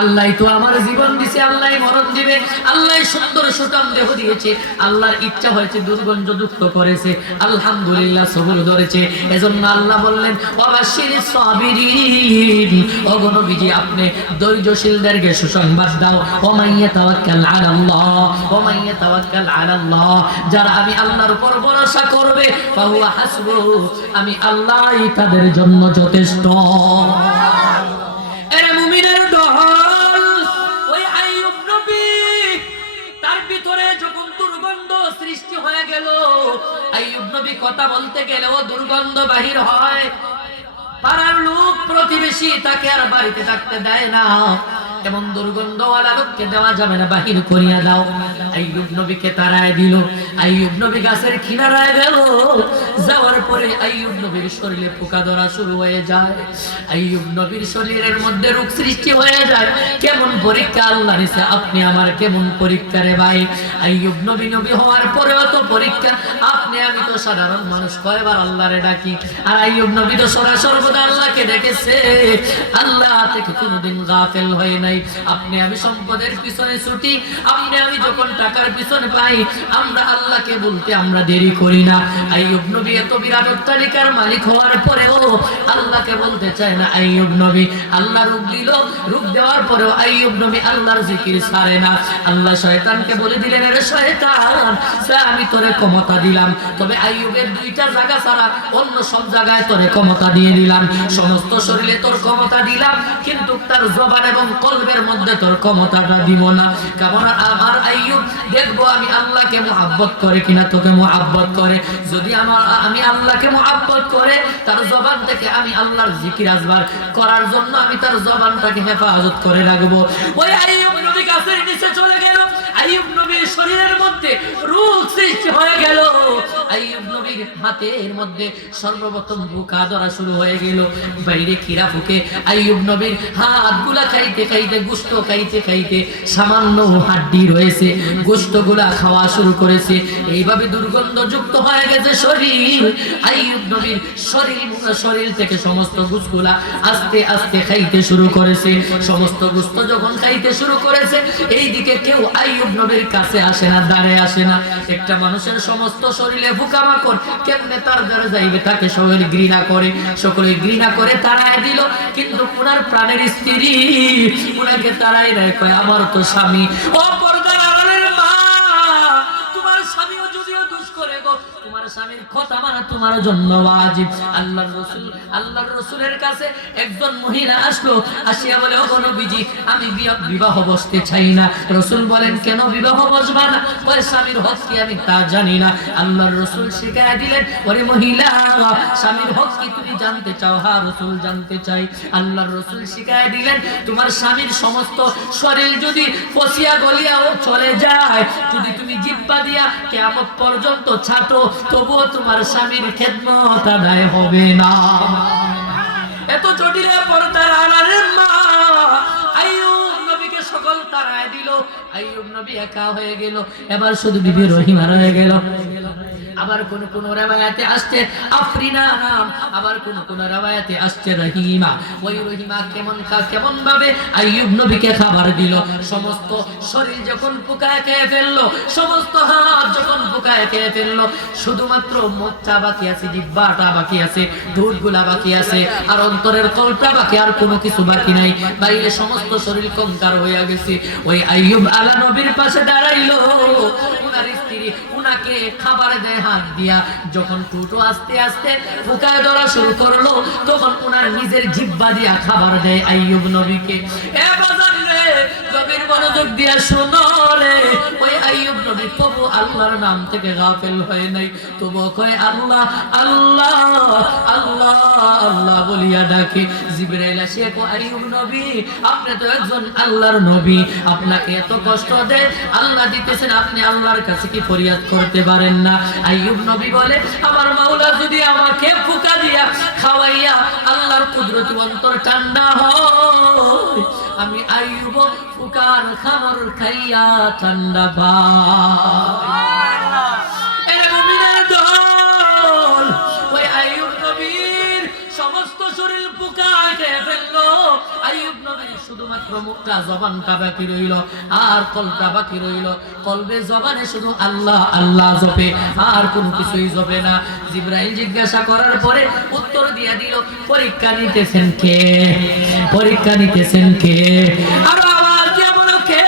আল্লাহ তো আমার জীবন দিছে, আল্লাহ মরণ দিবে, আল্লাহ সুন্দর সুঠাম দেহ দিয়েছে, আল্লাহর ইচ্ছা হয়েছে দুর্গন্ধ যুক্ত করেছে। আলহামদুলিল্লাহ সবুর ধরেছে। এজন্য আল্লাহ বললেন ওয়াবাশশিরিস সাবিরিন, ও নবীজি আপনি ধৈর্যশীলদেরকে সুসংবাদ দাও। ওমাইয়া তাওয়াক্কাল আলাল্লাহ, ওমাইয়া তাওয়াক্কাল আলাল্লাহ, যারা আমি আল্লাহর উপর ভরসা করবে ফাহুয়া হাসবু, আমি আল্লাহই তাদের জন্য যথেষ্ট। এরে মুমিনের দল, ওই আইয়ুব নবী তার ভিতরে যখন দুর্গন্ধ সৃষ্টি হয়ে গেল, আইয়ুব নবী কথা বলতে গেলেও দুর্গন্ধ বাহির হয়। পাড়ার লোক প্রতিবেশী তাকে আর বাড়িতে থাকতে দেয় না। এমন দুর্গন্ধওয়ালা লোককে দেওয়া যাবে না, বাহির করিয়া দাও। আইয়ুব নবীকে তাড়ায় দিল। আইয়ুব নবী গাছের কিনারায় গেল। যাওয়ার পরে আইয়ুব নবীর শরীরে পোকা ধরা শুরু হয়ে যায়। আইয়ুব নবীর শরীরের মধ্যে রোগ সৃষ্টি হয়ে যায়। কেমন পরীক্ষা আল্লাহ নিছে, আপনি আমার কেমন পরীক্ষা রে ভাই। আইয়ুব নবী হওয়ার পরেও তো পরীক্ষা। আপনি আমি তো সাধারণ মানুষ, কয়বার আল্লাহরে ডাকি, আর আইয়ুব নবী তো সর্বদা আল্লাহকে ডেকেছে, আল্লাহ থেকে কোনোদিন গাফেল হয় নাই। আপনি আমি সম্পদের পিছনে ছুটি, আপনি আমি যখন টাকার পিছনে পাই, আমরা আল্লাহকে বলতে আমরা দেরি করি না। আইয়ুব নবী এত বিরাট অট্টালিকার মালিক হওয়ার পরেও আল্লাহকে বলতে চায় না। আইয়ুব নবী আল্লাহ রূপ দিল, রূপ দেওয়ার পরেও আইয়ুব নবী আল্লাহর জিকির ছাড়ে না। আল্লাহ শয়তানকে বলে দিলেন, আরে শয়তান, আমি তোরে ক্ষমতা দিলাম, তবে আইয়ুবের দুইটা জায়গা ছাড়া অন্য সব জায়গায় তোরে ক্ষমতা দিয়ে দিলাম। সমস্ত শরীরে তোর ক্ষমতা দিলাম, কিন্তু তার জবান এবং কলবের মধ্যে তোর ক্ষমতাটা দিব না। কারণ আমার আইয়ুব দেখবো আমি আল্লাহকে মুহাব্বত করে কিনা তোকে মুহাব্বত করে। যদি আমি আল্লাহকে মুহাব্বত করে, তার জবান থেকে আমি আল্লাহর জিকির আজবার করার জন্য আমি তার জবানটাকে হেফাজত করে রাখবো। ওই আইয়ুব নবী গাছের নিচে চলে গেল। আইয়ুব নবীর শরীরের মধ্যে রোগ সৃষ্টি হয়ে গেল। আইয়ুব নবীর হাতের মধ্যে সর্বপ্রথম পোকা ধরা শুরু হয়ে গেল। বাইরে কিরা ফুকে আইয়ুব নবীর হাতগুলা খাইতে খাইতে, গোশত খাইতে খাইতে, সামান্য হাড্ডি রয়েছে, গোশতগুলা খাওয়া শুরু করেছে। এইভাবে দুর্গন্ধযুক্ত হয়ে গেছে শরীর। আইয়ুব নবীর শরীর থেকে সমস্ত গোশতগুলা আস্তে আস্তে খাইতে শুরু করেছে। সমস্ত গোশত যখন খাইতে শুরু করেছে, এইদিকে কেউ আইয়ুব নবীর কাছে আসে না, দাঁড়ে আসে না। একটা মানুষের সমস্ত শরীরে পোকামাকড় কেমনে তার দ্বারা যাইবে, তাকে সবাই ঘৃণা করে, সকলে ঘৃণা করে তাড়ায় দিল। কিন্তু ওনার প্রাণের স্ত্রী ওনাকে তাড়াই নাই, কয় আমার তো স্বামী। ও পর্দার আড়ালের মা, তোমার স্বামীও যদিও দুষ করে গো, তোমার স্বামীর কথা মানা তোমার জন্য ওয়াজিব। আল্লাহর রাসূলের কাছে একজন মহিলা আসলো, আসিয়া বলে, ও নবীজি, আমি বিবাহ বসতে চাই না। রাসূল বলেন, কেন বিবাহ বসবা না? ওই স্বামীর হক কি আমি তা জানি না। আল্লাহর রাসূল শিখায় দিলেন, ওরে মহিলা, স্বামীর হক কি তুমি জানতে চাও? হ্যাঁ রাসূল, জানতে চাই। আল্লাহর রাসূল শিখায় দিলেন, তোমার স্বামীর সমস্ত শরীর যদি পচিয়া গলিয়াও চলে যায়, যদি তুমি জিহ্বা দিয়া কিয়ামত পর্যন্ত ছাটো, তবুও তোমার স্বামীর খেদমত আদায় হবে না। এত জটিল পর্দার আড়ালের মা আইয়ুব নবীকে সকল তাড়ায় দিল। আইয়ুব নবী একা হয়ে গেল। এবার শুধু বিবি রহিমা রয়ে গেল। আবার কোন রাওয়ায়াতে আসছে আফরিনা নাম, আবার কোন রাওয়ায়াতে আসছে রহিমা। ওই রহিমা কেমন ভাবে আইয়ুব নবীকে খাবার দিল। সমস্ত শরীর যখন পোকায় খেয়ে ফেললো, সমস্ত হাত যখন পোকায় খেয়ে ফেললো, শুধুমাত্র মুখটা বাকি আছে, জিহ্বাটা বাকি আছে, ঠোঁটগুলা বাকি আছে, আর অন্তরের কলটা বাকি, আর কোনো কিছু বাকি নাই। বাইরে সমস্ত শরীর কঙ্কার হয়ে গেছে। ওই আইয়ুব আলা নবীর পাশে দাঁড়াইলো। ওনার স্ত্রী উনাকে খাবার দেয় হাত দিয়া। যখন টুটো আস্তে আস্তে পোকায় ধরা শুরু করলো, তখন উনার নিজের জিহ্বা দিয়া খাবার দেয় আইয়ুব নবীকে। এ বাজার রে, গভীর মনোযোগ দিয়া শোনো রে। ওই আইয়ুব নবী তবু আল্লাহর নাম থেকে গাফেল হয় নাই। তবু কয় আল্লাহ আল্লাহ আল্লাহ আল্লাহ বলিয়া ডাকে। জিবরাইল আসিয়া কয়, আইয়ুব নবী, আপনি তো একজন আল্লাহর নবী, আপনাকে এত কষ্ট দেয় আল্লাহ দিতেছেন, আপনি আল্লাহর কাছে কি ফরিয়াদ করতে পারেন না? আইয়ুব নবী বলে, আমার মাওলা যদি আমাকে ফুকা দিয়া খাওয়াইয়া আল্লাহর কুদরতি অন্তর ঠান্ডা হয়, আমি আইয়ুব ফুকার খাবার খাইয়া ঠান্ডা পাই। এরে মুমিনের দল, ওই আইয়ুব নবীর সমস্ত শরীর পোকায় খেয়ে ফেললো। আইয়ুব নবীর শুধুমাত্র মুখটা, জবানটা বাকি রইল, আর কলটা বাকি রইল। কলবে জবানে শুধু আল্লাহ আল্লাহ জপে, আর কোনো কিছুই জপে না। জিবরাইল জিজ্ঞাসা করার পরে উত্তর দিয়ে দিল, পরীক্ষা নিতেছেন কে? পরীক্ষা নিতেছেন কে? আর আওয়াজ দিয়ে বলো, কে?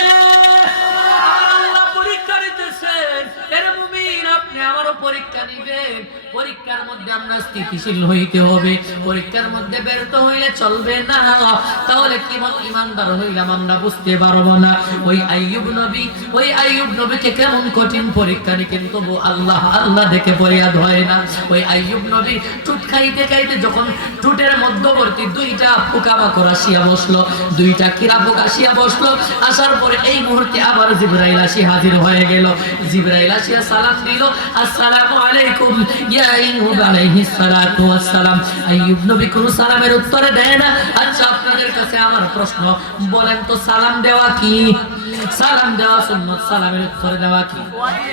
আমার আল্লাহ পরীক্ষা নিতেছেন। এর মুমিন, আপনি আমারও পরীক্ষা নিবেন। পরীক্ষার মধ্যে আমরা স্থিতিশীল হইতে হবে, পরীক্ষার মধ্যে ব্যর্থ হইলে চলবে না, তাহলে কেমন ইমানদার হইলাম আমরা বুঝতে পারবো না। ওই আইয়ুব নবীকে কেমন কঠিন পরীক্ষা নি, কিন্তু আল্লাহ আল্লাহ দেখে ফরিয়াদ হয় না। ওই আইয়ুব নবী টুট খাইতে খাইতে যখন টুটের মধ্যবর্তী দুইটা পোকামাকড় আসিয়া বসলো, দুইটা কিরা পোকা আসিয়া বসলো, আসার পরে এই মুহূর্তে আবার জিবরাইল আসি হাজির হয়ে গেল। জিবরাইল আসিয়া সালাম দিল, আসসালামু আলাইকুম ইয়া আইয়ুব আলাইহিস সালাতু ওয়াস সালাম। আইয়ুব নবী কোন সালামের উত্তর দেয় না। আচ্ছা, আপনাদের কাছে আমার প্রশ্ন, বলেন তো সালাম দেওয়া কি? সালাম দেওয়া সুন্নাত, সালামের উত্তর দেওয়া কি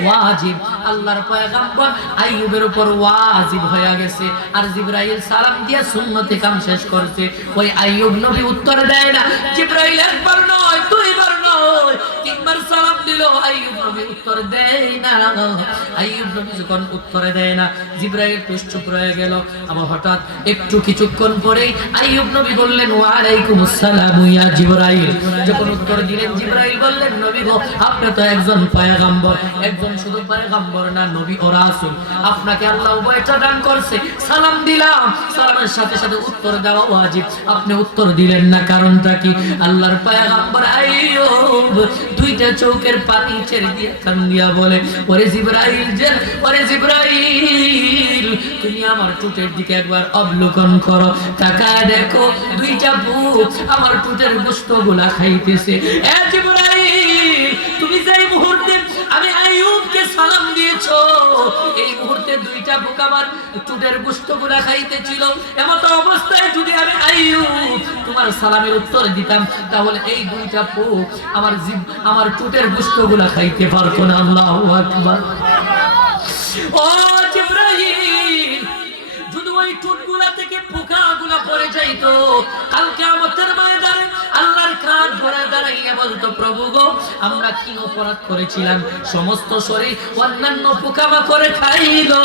ওয়াজিব। আল্লাহর পয়গম্বর আইয়ুবের উপর ওয়াজিব হয়ে গেছে, আর জিবরাইল সালাম দিয়া সুন্নতে কাম শেষ করছে। ওই আইয়ুব নবী উত্তর দেয় না। জিবরাইল একবার নয়, দুইবার নয়, তিনবার সালাম দিল, আইয়ুব নবী উত্তর দেয় না। আইয়ুব নবী যখন উত্তর দেয় না, জিবরাইল চুপ রয়ে গেল। আবার হঠাৎ একটু কিছুক্ষণ পরেই আইয়ুব নবী বললেন, ওয়া আলাইকুমুস সালাম ইয়া জিবরাইল। যখন উত্তর দিলেন, জিবরাইল বললেন, নবী গো, আপনি তো একজন পয়গম্বর, একজন শুধু পয়গম্বর না, নবী ও রাসূল, আপনাকে আল্লাহ উভয়টা দান করছে। সালাম দিলাম, সালামের সাথে সাথে উত্তর দেওয়া ওয়াজিব, আপনি উত্তর দিলেন না, কারণটা কি? আল্লাহর পয়গম্বর আইয়ুব দুইটা চোখের পানি ছেড়ে দিয়ে কান্দিয়া বলে, ওরে জিবরাইল, তুমি আমার টুটের দিকে একবার অবলোকন করো, তাকায় দেখো দুইটা ভূত আমার টুটের গোশতগুলা খাইতেছে। এ জিবরাইল, তুমি যেই মুহূর্তে আমি আইয়ুবকে সালাম দিয়েছো, এই মুহূর্তে দুইটা ভূত আমার টুটের গোশতগুলা খাইতেছিল। এমত অবস্থায় যদি আমি আইয়ুব তোমার সালামের উত্তর দিতাম, তাহলে এই দুইটা ভূত আমার টুটের গোশতগুলা খাইতে পারতো না। আল্লাহু আকবার। ও জিবরাইল, যদি ওই টুটগুলা থেকে পোকাগুলা পড়ে যাইতো, কাল কিয়ামতের ময়দানে আল্লাহর কাঠ ধরে দাঁড়াইয়া বলতো, প্রভু গো, আমরা কি অপরাধ করেছিলাম, সমস্ত শরীর অন্যান্য পোকামাকড়ে খাইলো,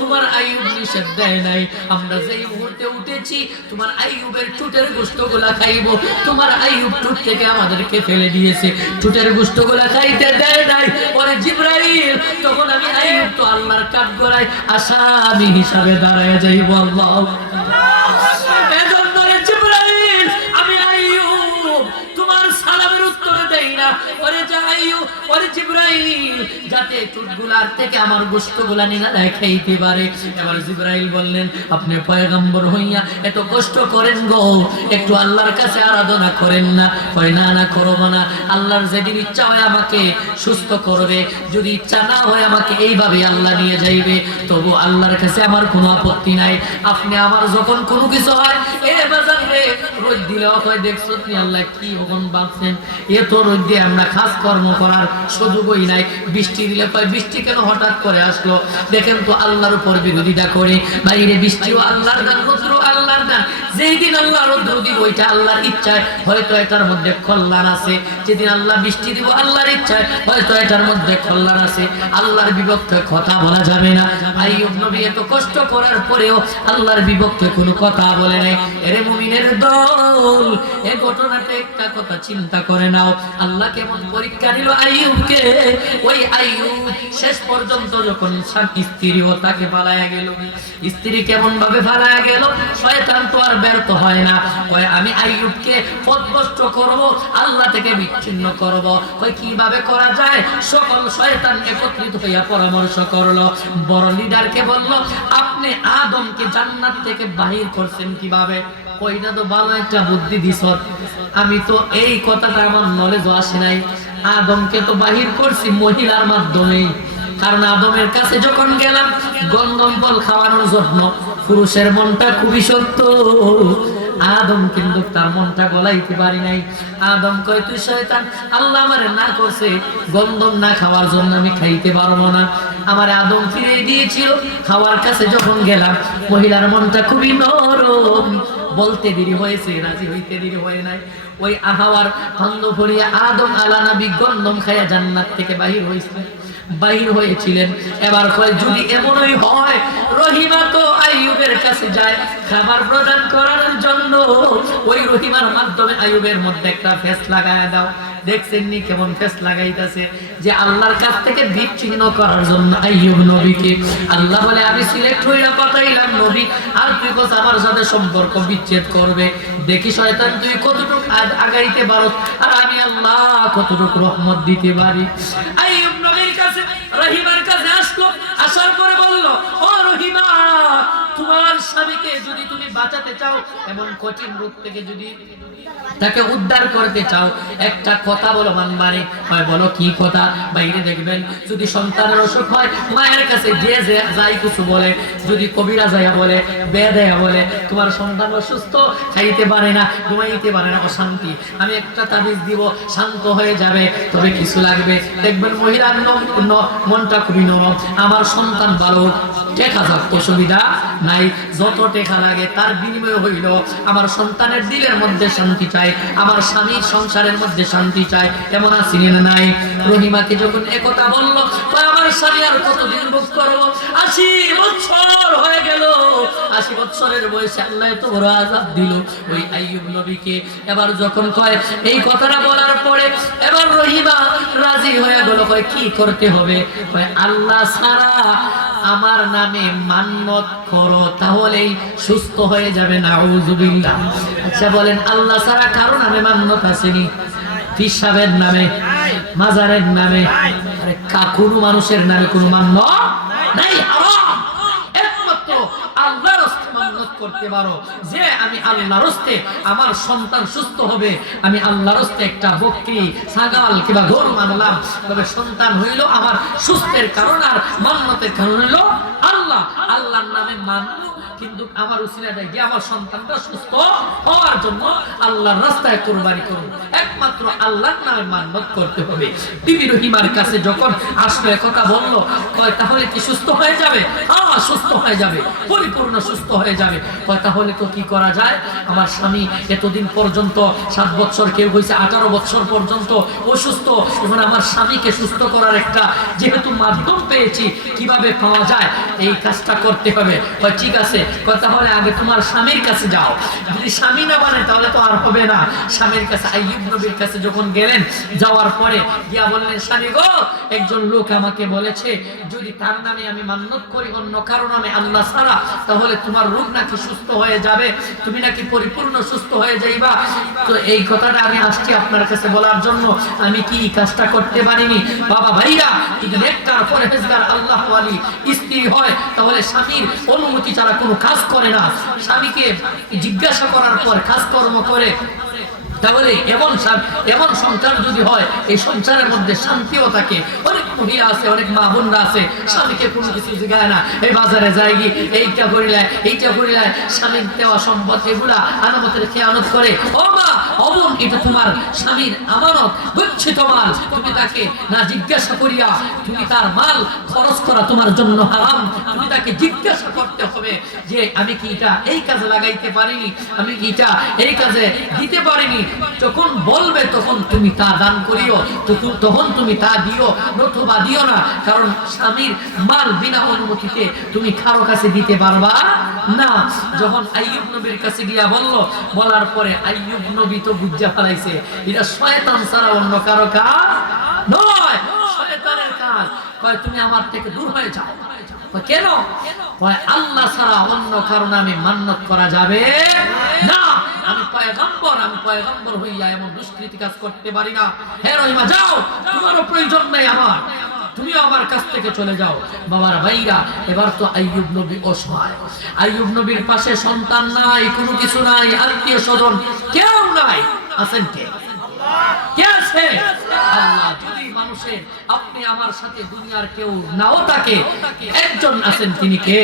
তোমার আইয়ুব নিষেধ দেয় নাই, আমরা যেই মুহূর্তে উঠেছি তোমার আইয়ুবের টুটের গোশতগুলা খাইবো, তোমার আইয়ুব টুট থেকে আমাদেরকে ফেলে দিয়েছে, টুটের গোশতগুলা খাইতে দেয় নাই। পরে জিবরাইল, তখন আমি আইয়ুব তো আল্লাহর কাঠ গড়ায় আসামি হিসাবে দাঁড়ায় যাইব। আল্লাহ, জিবরাইল, আমি আইয়ুব তোমার সালামের উত্তর দেই না। ওরে জিবরাইল, যাতে টুটগুলার থেকে আমার গোশতগুলা নিয়ে খাইতে পারে। এবার জিবরাইল বললেন, আপনি পয়গম্বর হইয়া এত কষ্ট করেন গো, একটু আল্লাহর কাছে আরাধনা করেন না? কয় না, না করব না। আল্লাহর যেদিন ইচ্ছা হয় আমাকে সুস্থ করবে, যদি ইচ্ছা না হয় আমাকে এইভাবে আল্লাহ নিয়ে যাইবে, তবু আল্লাহর কাছে আমার কোনো আপত্তি নাই। আপনি আমার যখন কোনো কিছু হয়, এ বাজার রে রোদ দিলেও কয়, দেখছো তুমি আল্লাহ কি হন ভাবছেন, এ তো রোদ দিয়ে আমরা খাস কর্ম করার সুযোগই নাই। বৃষ্টি দিলে কয়, বৃষ্টি কেন হঠাৎ করে আসলো? দেখেন তো আল্লাহর উপর বিরোধিতা করে। বাইরে বৃষ্টিও আল্লাহর দান, রৌদ্র আল্লাহর দান। যেই দিন আল্লাহ রৌদ্র দিব, ওইটা আল্লাহর ইচ্ছায়, হয়তো এটার মধ্যে কল্যাণ আছে। যেদিন আল্লাহ বৃষ্টি দিব, আল্লাহর ইচ্ছায়, হয়তো এটার মধ্যে কল্যাণ আছে। আল্লাহর বিপক্ষে কথা বলা যাবে না। আইয়ুব নবী এত কষ্ট করার পরেও আল্লাহর বিপক্ষে কোনো কথা বলে নাই। এরে মুমিনের দল, এই ঘটনাটা একটা কথা চিন্তা করে নাও, আল্লাহ কেমন পরীক্ষা নিল আইয়ুবকে। ওই আইয়ুব শেষ পর্যন্ত যখন স্ত্রীও তাকে পালায়া গেল, স্ত্রী কেমন ভাবে পালায়া গেল, শয়তান তো আর ব্যর্থ হয় না। কয়, আমি আইয়ুবকে পথভ্রষ্ট করব, আল্লাহ থেকে বিচ্ছিন্ন করব। কয়, কিভাবে করা যায়? সকল শয়তান একত্রিত হইয়া পরামর্শ করলো, বড় লিডারকে বলল, আপনি আদমকে জান্নাত থেকে বাহির করছেন কিভাবে? কইটা তো ভালো একটা বুদ্ধি দিছ, আমি তো এই কথাটা আমার নলেজ আসে নাই। আদমকে তো বাহির করছি মহিলার মাধ্যমেই, কারণ আদমের কাছে যখন গেলাম গন্ধম ফল খাওয়ানোর জন্য, পুরুষের মনটা খুবই শক্ত, আদম কিন্তু তার মনটা গলাইতে পারি নাই। আদম কয়, তুই শয়তান, আল্লাহ আমারে না করছে গন্ধম না খাওয়ার জন্য, আমি খাইতে পারবো না। আমার আদম ফিরে দিয়েছিল, খাওয়ার কাছে যখন গেলাম মহিলার মনটা খুবই নরম, বলতে দেরি হয়েছে, রাজি হইতে দেরি হয় নাই। ওই আহাওয়ার ভঙ্গ ভরিয়া আদম আলা নবী গন্ধম খাইয়া জান্নাত থেকে বাহির হয়েছিলেন। এবার কয়, যদি এমনই হয়, রহিমা তো আইয়ুবের কাছে যায় খাবার প্রদান করার জন্য। ওই রহিমার মাধ্যমে আইয়ুবের মধ্যে একটা ফেস লাগায় দাও। দেখছেন নি কেমন ফেস লাগাইতেছে যে আল্লাহর কাছ থেকে বিচ্ছিন্ন করার জন্য আইয়ুব নবীকে। আল্লাহ বলে আমি সিলেক্ট হইয়া পাঠাইলাম নবী, আর তুই কোস আমার সাথে সম্পর্ক বিচ্ছেদ করবে। দেখি শয়তান তুই কতটুকু আগাইতে পারো, আর আমি আল্লাহ কতটুকু রহমত দিতে পারি। আইয়ুব নবীর কাছে রহিমার কাছে আসলো, আসার পরে বলল, ও রহিমা, তোমার স্বামীকে যদি তুমি বাঁচাতে চাও, এমন কঠিন রূপ থেকে যদি তাকে উদ্ধার করতে চাও, একটা কথা বলো মানবারে। হয় বলো কি কথা? বাইরে দেখবেন যদি সন্তানের অসুখ হয়, মায়ের কাছে যে যাই কিছু বলে, যদি কবিরা যাইয়া বলে, বেদায়া বলে তোমার সন্তান অসুস্থ, খাইতে পারে না, ঘুমাইতে পারে না, অশান্তি, আমি একটা তাবিজ দিব, শান্ত হয়ে যাবে, তবে কিছু লাগবে। দেখবেন মহিলার মনটা খুবই নরম, আমার সন্তান ভালো, টেকা যাক, অসুবিধা নাই, যত টেকা লাগে তার বিনিময় হইল আমার সন্তানের দিলের মধ্যে শান্তি চাই, আমার স্বামীর সংসারের মধ্যে শান্তি চাই। এমন আসিনি না নাই? রহিমাকে যখন একথা বলল, আমার স্বামী আর কতদিন ভোগ করবো, 80 বছর হয়ে গেল, 80 বছরের বয়সে আল্লাহ এত বড় আযাব দিল ওই আইয়ুব নবীকে। এবার যখন কয় এই কথাটা বলার পরে এবার রহিমা রাজি হয়ে গেল। কয় কি করতে হবে? কয় আল্লাহ ছাড়া আমার নামে মান্নত করো, তাহলেই সুস্থ হয়ে যাবে। নাউযুবিল্লাহ। আচ্ছা বলেন, আল্লাহ ছাড়া কারো নামে মান্নত আসেনি? পীর সাহেবের নামে, মাজারের নামে, আরে কোনো মানুষের নামে কোনো মান্নত নাই, হারাম। একমাত্র আল্লাহর রাস্তায় মান্নত করতে পারো যে আমি আল্লাহর রাস্তায় আমার সন্তান সুস্থ হবে, আমি আল্লাহর রাস্তায় একটা বকরি, ছাগল কিংবা গরু মানলাম, তবে সন্তান হইল আমার সুস্থের কারণ, আর মান্নতের কারণ হইল আল্লাহ। আল্লাহর নামে মানবো, কিন্তু আমার উসিলা দেয় যে আমার সন্তানটা সুস্থ হওয়ার জন্য আল্লাহর রাস্তায় কুরবানি করুন। একমাত্র আল্লাহর নামে মান্নত করতে হবে। বিবি রহিমার কাছে যখন আসলো কথা বললো, কয় তাহলে কি সুস্থ হয়ে যাবে? হ্যাঁ, সুস্থ হয়ে যাবে, পরিপূর্ণ সুস্থ হয়ে যাবে। কয় তাহলে তো কি করা যায়? আমার স্বামী এতদিন পর্যন্ত 7 বছর, কেউ হয়েছে 18 বছর পর্যন্ত অসুস্থ, এখন আমার স্বামীকে সুস্থ করার একটা যেহেতু মাধ্যম পেয়েছি, কিভাবে পাওয়া যায় এই কাজটা করতে হবে। কয় ঠিক আছে, কথা হলে আগে তোমার স্বামীর কাছে যাও, যদি স্বামী না মানে তাহলে তো আর হবে না। স্বামীর কাছে আইয়ুব নবীর কাছে যখন গেলেন, যাওয়ার পরে গিয়া বললেন, স্বামী গো, একজন লোক আমাকে বলেছে যদি তার নামে আমি মান্নত করি অন্য কারো নামে আল্লাহ ছাড়া, তাহলে তোমার রোগ নাকি সুস্থ হয়ে যাবে, তুমি নাকি পরিপূর্ণ সুস্থ হয়ে যাইবা। তো এই কথাটা আমি আসছি আপনার কাছে বলার জন্য, আমি কি কাজটা করতে পারিনি? বাবা ভাইরা, যদি নেককার পরহেজগার আল্লাহ ওয়ালি স্ত্রী হয়, তাহলে স্বামীর অনুমতি ছাড়া কোনো কাজ করে না, স্বামীকে জিজ্ঞাসা করার পর কাজকর্ম করে, তাহলে এমন সংসার যদি হয়, এই সংসারের মধ্যে শান্তিও থাকে। অনেক মহিলা আছে, অনেক মা বোনরা আছে, স্বামীকে কোনো কিছু জিগায় না, এই বাজারে যাই গি, এইটা করিলায়, স্বামীর দেওয়া সম্পদ এগুলা আনামতের খেয়ানত করে। ও মা, অবন, এটা তোমার স্বামীর আমানত, গচ্ছিত মাল, তুমি তাকে না জিজ্ঞাসা করিয়া তুমি তার মাল খরচ করা তোমার জন্য হারাম। তুমি তাকে জিজ্ঞাসা করতে হবে যে আমি কি এটা এই কাজে লাগাইতে পারিনি, আমি কি এটা এই কাজে দিতে পারিনি। যখন বলবে তখন তুমি তা দান করিও, তখন তুমি তা দিও, নতুবা দিও না। কারণ স্বামীর মাল বিনা অনুমতিতে তুমি কারো কাছে দিতে পারবা না। যখন আইয়ুব নবীর কাছে গিয়া বলল, বলার পরে আইয়ুব নবী তো বুঝা ফেলাইছে এটা শয়তান ছাড়া অন্য কারো কাজ নয়, শয়তানের কাজ। কয় তুমি আমার থেকে দূর হয়ে যাও। কেন? আল্লাহ ছাড়া অন্য কারো নামে মান্নত করা যাবে না। আমি পয়গম্বর হইয়া এমন দুষ্কৃতি কাজ করতে পারি না। হে রহিমা, যাও, তোমারও প্রয়োজন নাই আমার, তুমিও আমার কাছ থেকে চলে যাও। বাবার ভাইরা, এবার তো আইয়ুব নবী অসহায়। আইয়ুব নবীর পাশে সন্তান নাই, কোনো কিছু নাই, আত্মীয় স্বজন কেউ নাই। আছেন কে? কে আছে? আল্লাহ। যদি মানুষের আপনি আমার সাথে দুনিয়ার কেউ নাও থাকে, একজন আছেন, তিনি কে?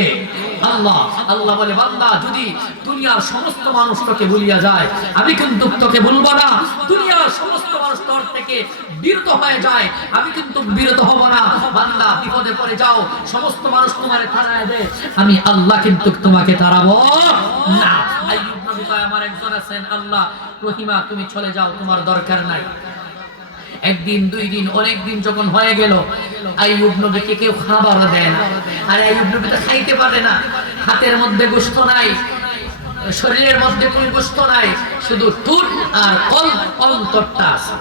আল্লাহ। আল্লাহ বলে, বান্দা, যদি দুনিয়ার সমস্ত মানুষ তোকে ভুলিয়া যায়, আমি কিন্তু তোকে ভুলবো না। দুনিয়ার সমস্ত মানুষ তোর থেকে বিরত হয়ে যায়, আমি কিন্তু বিরত হব না। বান্দা, বিপদে পড়ে যাও, সমস্ত মানুষ তোমারে তাড়ায় দেয়, আমি আল্লাহ কিন্তু তোমাকে তাড়াবো না। আইয়ুব নবী কয়, আমার একজন আছেন আল্লাহ, রহিমা তুমি চলে যাও, তোমার দরকার নাই। একদিন, 2 দিন, অনেক দিন যখন হয়ে গেল, আইয়ুব নবীকে কেউ খাবার দেয় না। আর আইয়ুব নবী তো খাইতে পারে না, হাতের মধ্যে গোশত নাই, শরীরের মধ্যে কোনো গোশত নাই, শুধু টুট আর অন্তরটা আছে,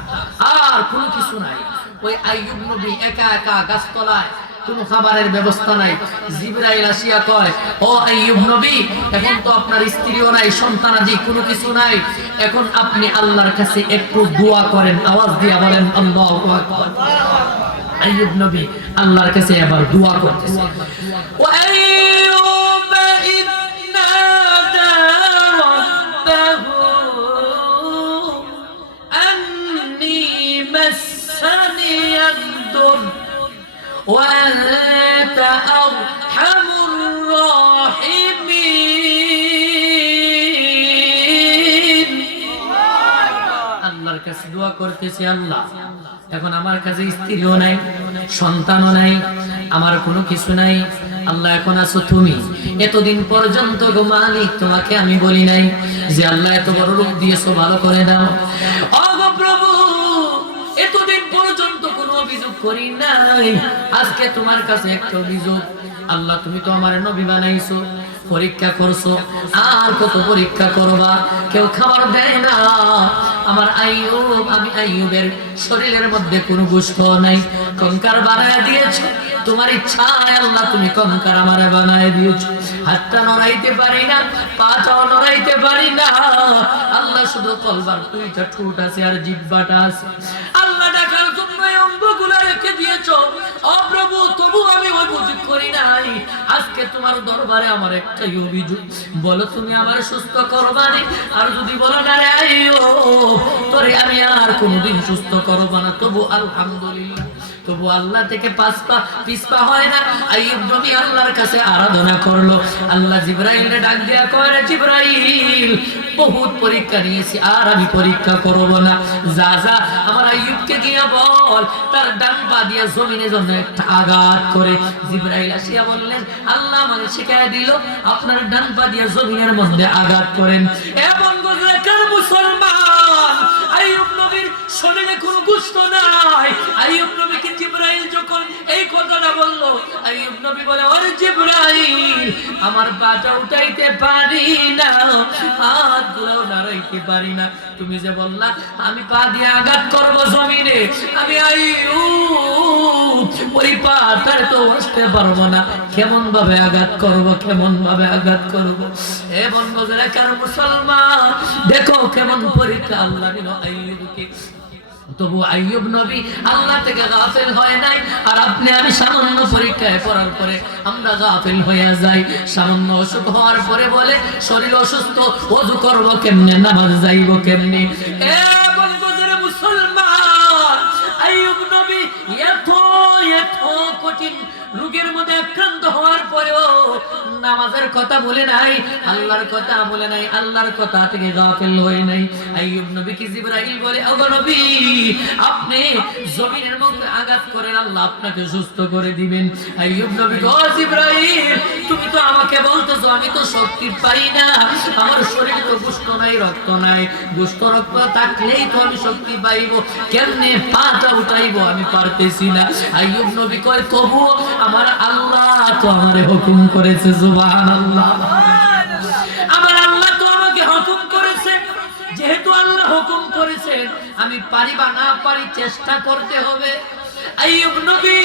আর কোনো কিছু নাই। ওই আইয়ুব নবী একা একা গাছতলায়, কোনো খাবারের ব্যবস্থা নাই। জিবরাইল আসিয়া কয়, ও আইয়ুব নবী, এখন তো আপনার স্ত্রীও নাই, সন্তানাদি কোনো কিছু নাই, এখন আপনি আল্লাহর কাছে একটু দোয়া করেন। আওয়াজ দিয়া বলেন আল্লাহু আকবার। আইয়ুব নবী আল্লাহর কাছে আবার দোয়া করতেছে। ও আইয়ুব ইন্নাদা রাব্বাহু আন্নী মাসসানিয়াদ দুর ওয়া আনতা আরহামুর রাহিমিন। আল্লাহর কাছে দোয়া করতেছি, আল্লাহ এখন আমার কাছে স্ত্রীও নাই, সন্তানও নাই, আমার কোনো কিছু নাই, আল্লাহ এখন আছো তুমি। এতদিন পর্যন্ত গো মালিক তোমাকে আমি বলি নাই যে আল্লাহ এত বড় রূপ দিয়েছো, ভালো করে দাও। ও গো প্রভু, এতদিন পর্যন্ত কোনো অভিযোগ করি নাই, আজকে তোমার কাছে একটা অভিযোগ। আল্লাহ তুমি তো আমার নবী বানাইছো, পরীক্ষা করছো, আর কত পরীক্ষা করবা? কেউ খাবার দেয় না। আমার আইয়ুব, আমি আইয়ুবের শরীরের মধ্যে কোনো গোশত নাই, কঙ্কার বানায় দিয়েছো। তোমার ইচ্ছায় আল্লাহ তুমি কঙ্কার আমারে বানায় দিয়েছো। হাতটা নড়াইতে পারি না, পাটাও নড়াইতে পারি না। আল্লাহ শুধু কলবার দুইটা ঠোঁট আছে আর জিহ্বাটা আছে। আল্লাহ ডাকার জন্য এই অঙ্গগুলো রেখে দিয়েছো। ও প্রভু, তবু আমি অভিযোগ করি নাই। আজকে তোমার দরবারে আমার একটাই অভিযোগ, বলো তুমি আমার সুস্থ করবা না? আর যদি বলো না রে আইয়ুব, তোরে আমি আর কোনোদিন সুস্থ করব না, তবু আলহামদুলিল্লাহ। তবু আল্লাহ থেকে পিছপা হয় না। আইয়ুব নবী আল্লাহর কাছে আরাধনা করলো। আল্লাহ জিবরাইলকে ডাক দিয়া কয়, রে জিবরাইল, বহুত পরীক্ষা নিয়েছি, আর আমি পরীক্ষা করব না। যা যা আমার আইয়ুবকে গিয়া বল তার ডান পা দিয়ে জমিনে জন্য একটা আঘাত করে। জিবরাইল আসিয়া বললেন, আল্লাহ আমাকে শিখায় দিল আপনার ডান পা দিয়ে জমিনের মধ্যে আঘাত করেন। এবং গোজরাকার মুসলমান, আইয়ুব নবীর শরীরে কোনো গোশত নাই। আইয়ুব নবীকে জিবরাইল যখন এই কথাটা বলল, আইয়ুব নবী বলে, ওরে জিবরাইল, আমার পাটা উঠাইতে পারি না, হাত গুলো নাড়াইতে পারি না। তুমি যে বললা আমি পা দিয়ে আঘাত করব জমিনে, আমি আইয়ুব ওই পাটার তো বসতে পারবো না। কেমন ভাবে আঘাত করব, কেমন ভাবে আঘাত করব? এ বন্ধুরা মুসলমান, দেখো কেমন পরীক্ষা আল্লাহ দিল আইয়ুবকে। তবু আইয়ুব নবী আল্লাহ থেকে গাফিল হয় নাই। আর আপনি আমি সামান্য পরীক্ষায় পড়ার পরে আমরা গাফিল হয়ে যাই। সামান্য অসুখ হওয়ার পরে বলে শরীর অসুস্থ, ওযু করব কেমনে, নামাজ যাইব কেমনে? এ বন্ধুরা মুসলমান, আইয়ুব নবী এত কঠিন রোগের মধ্যে আক্রান্ত হওয়ার পরেও নামাজের কথা বলে নাই, আল্লাহর কথা বলে নাই, আল্লাহর কথা থেকে গাফিল হয়ে নাই। আইয়ুব নবীকে জিবরাইল বলে, ওগো নবী, আপনি জমিনের মধ্যে আঘাত করেন, আল্লাহ আপনাকে সুস্থ করে দিবেন। আইয়ুব নবী, ও জিবরাইল, তুমি তো আমাকে বলতেছো আমি তো শক্তি পাই না, আমার শরীরে তো গোশত নাই, রক্ত নাই। গোশত রক্ত থাকলেই তো আমি শক্তি পাইব, কেমনে পাটা উঠাইবো আমি পারতেছি না। আইয়ুব নবী কয়, তবু আমার আল্লাহ তো আমারে হুকুম করেছে। সুবহানাল্লাহ, আমার আল্লাহ তো আমাকে হুকুম করেছে। যেহেতু আল্লাহ হুকুম করেছেন, আমি পারি বা না পারি চেষ্টা করতে হবে। আইয়ুব নবী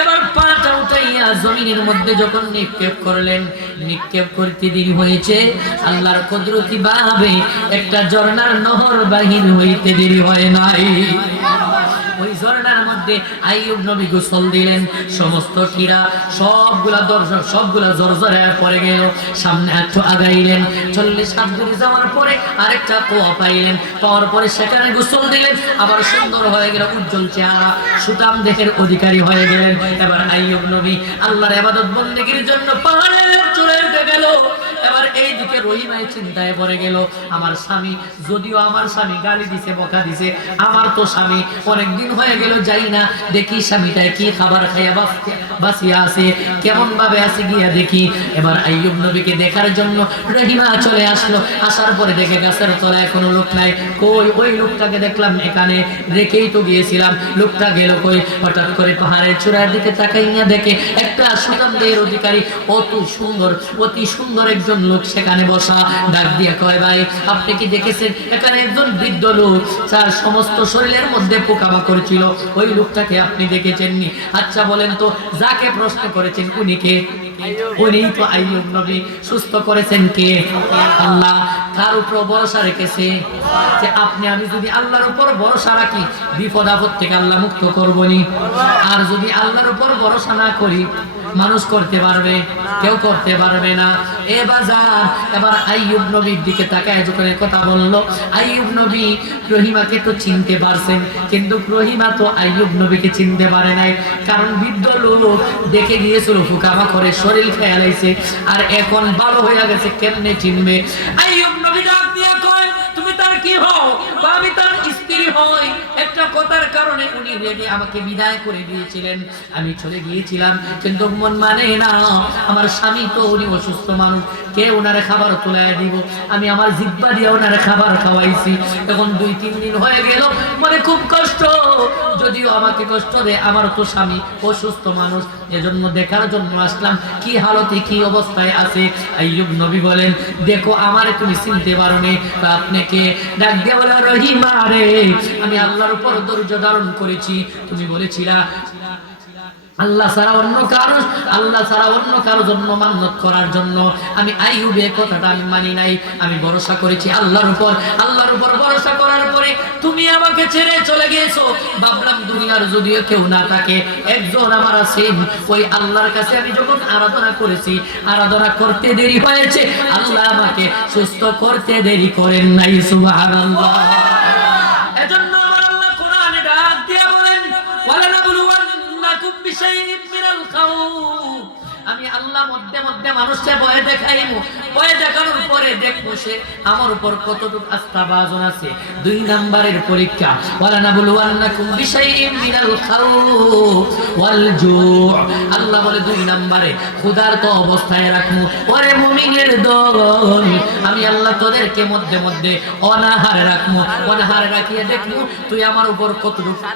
এবার পাটা উঠাইয়া জমিনের মধ্যে যখন নিক্ষেপ করলেন, নিক্ষেপ করতে দেরি হয়েছে, আল্লাহর কুদরতি ভাবে একটা ঝর্ণার নহর বাহির হইতে দেরি হয় নাই। ওই ঝর্ণার মধ্যে আইয়ুব নবী গোসল দিলেন। সমস্ত কীড়া সবগুলা দর্শক সবগুলা জর্জরে পড়ে গেল। সামনে একটু আগাইলেন, 40 হাত দূরে যাওয়ার পরে আরেকটা কুয়া পাইলেন। পাওয়ার পরে সেখানে গোসল দিলেন, আবার সুন্দর হয়ে গেল, উজ্জ্বল চেহারা, সুঠাম দেহের অধিকারী হয়ে গেলেন। এবার আইয়ুব নবী আল্লাহর ইবাদত বন্দেগীর জন্য পাহাড়ের চূড়ায় উঠে গেল। এবার এই দিকে রহিমায় চিন্তায় পড়ে গেল, আমার স্বামী, যদিও আমার স্বামী গালি দিছে, বকা দিছে, আমার তো স্বামী অনেকদিন হয়ে গেল যাই না, দেখি স্বামীটায় কি খাবার খাইয়া বাঁচিয়া আছে, কেমন ভাবে আছে গিয়া দেখি। এবার আইয়ুব নবীকে দেখার জন্য রহিমা চলে আসলো। আসার পরে দেখে গাছের তলায় কোনো লোক নাই। কই, ওই লোকটাকে দেখলাম এখানে, রেখেই তো গিয়েছিলাম, লোকটা গেল কই? হঠাৎ করে পাহাড়ের চূড়ার দিকে তাকাইয়া দেখে একটা সুগন্ধের অধিকারী, অতি সুন্দর একজন লোক সেখানে বসা। ডাক দিয়ে কয়, ভাই আপনি কি দেখেছেন এখানে একজন বৃদ্ধ লোক, তার সমস্ত শরীরের মধ্যে পোকামাকড় ছিল, ওই লোকটাকে আপনি দেখেছেননি? আচ্ছা বলেন তো, যাকে প্রশ্ন করেছেন উনি কে? উনি তো আইয়ুব নবী। সুস্থ করেছেন কে? আল্লাহ। কার উপর ভরসা রেখেছে? যে আপনি আমি যদি আল্লাহর উপর ভরসা রাখি, বিপদ আপদ থেকে আল্লাহ মুক্ত করবনি। আর যদি আল্লাহর উপর ভরসা না করি, মানুষ করতে পারবে? কেউ করতে পারবে না। এ বাজার, এবার আইয়ুব নবীর দিকে তাকায় যখন কথা বললো, আইয়ুব নবী রহিমাকে তো চিনতে পারছেন, কিন্তু রহিমা তো আইয়ুব নবীকে চিনতে পারে নাই। কারণ বৃদ্ধ লোক দেখে গিয়েছিল, ফুকামা করে শরীর খেয়ালাইছে, আর এখন ভালো হয়ে গেছে, কেমনে চিনবে? আইয়ুব নবী ডাক দিয়া কয়, তুমি তার কি হও? বা আমি তার স্ত্রী হই। একটা কথার কারণে উনি রেগে আমাকে বিদায় করে দিয়েছিলেন, আমি চলে গিয়েছিলাম, কিন্তু মন মানে না, আমার স্বামী তো উনি অসুস্থ মানুষ, কে ওনারে খাবার তুলে দিব? আমি আমার জিহ্বা দিয়ে ওনারে খাবার খাওয়াইছি, এখন 2-3 দিন হয়ে গেল, মানে খুব কষ্ট। যদিও আমাকে কষ্ট দেয়, আমার তো স্বামী অসুস্থ মানুষ, এজন্য দেখার জন্য আসলাম কি হালতে, কি অবস্থায় আছে। আইয়ুব নবী বলেন, দেখো আমারে তুমি চিনতে পারোনি, আপনাকে ডাক দিয়ে বলে, রহিমা রে, আমি আল্লাহর উপর ধৈর্য ধারণ করেছি, তুমি বলেছিলা আল্লাহ ছাড়া অন্য কারো জন্য মান্নত করার জন্য। আমি আইয়ুবের কথাটা আমি মানি নাই, আমি ভরসা করেছি আল্লাহর উপর ভরসা করার পরে তুমি আমাকে ছেড়ে চলে গিয়েছো। ভাবলাম দুনিয়ার যদিও কেউ না থাকে, একজন আমার আছেন, ওই আল্লাহর কাছে আমি যখন আরাধনা করেছি, আরাধনা করতে দেরি হয়েছে, আল্লাহ আমাকে সুস্থ করতে দেরি করেন নাই। সুবহানাল্লাহ। এজন্য আমার আল্লাহ কোরআনে ডাক দিয়ে বলেন, ওয়ালানাবলুওয়ান্নাকুম বিশাইইন মিনাল খাউফ, আমি আল্লাহ মধ্যে মধ্যে মানুষকে ভয় দেখাইবো, ভয় দেখানোর পরে দেখবো সে আমার উপর কতটুকু আস্থাভাজন আছে। 2 নম্বরের পরীক্ষা, ওয়ালানাবলুওয়ান্নাকুম বিশাইইন মিনাল খাউফ ওয়াল জু', আল্লাহ বলে 2 নম্বরে ক্ষুধার্ত অবস্থায় রাখবো। ওরে মুমিনের দল, আমি আল্লাহ তোদেরকে মধ্যে মধ্যে অনাহারে রাখবো, অনাহারে রাখিয়ে দেখবো তুই আমার উপর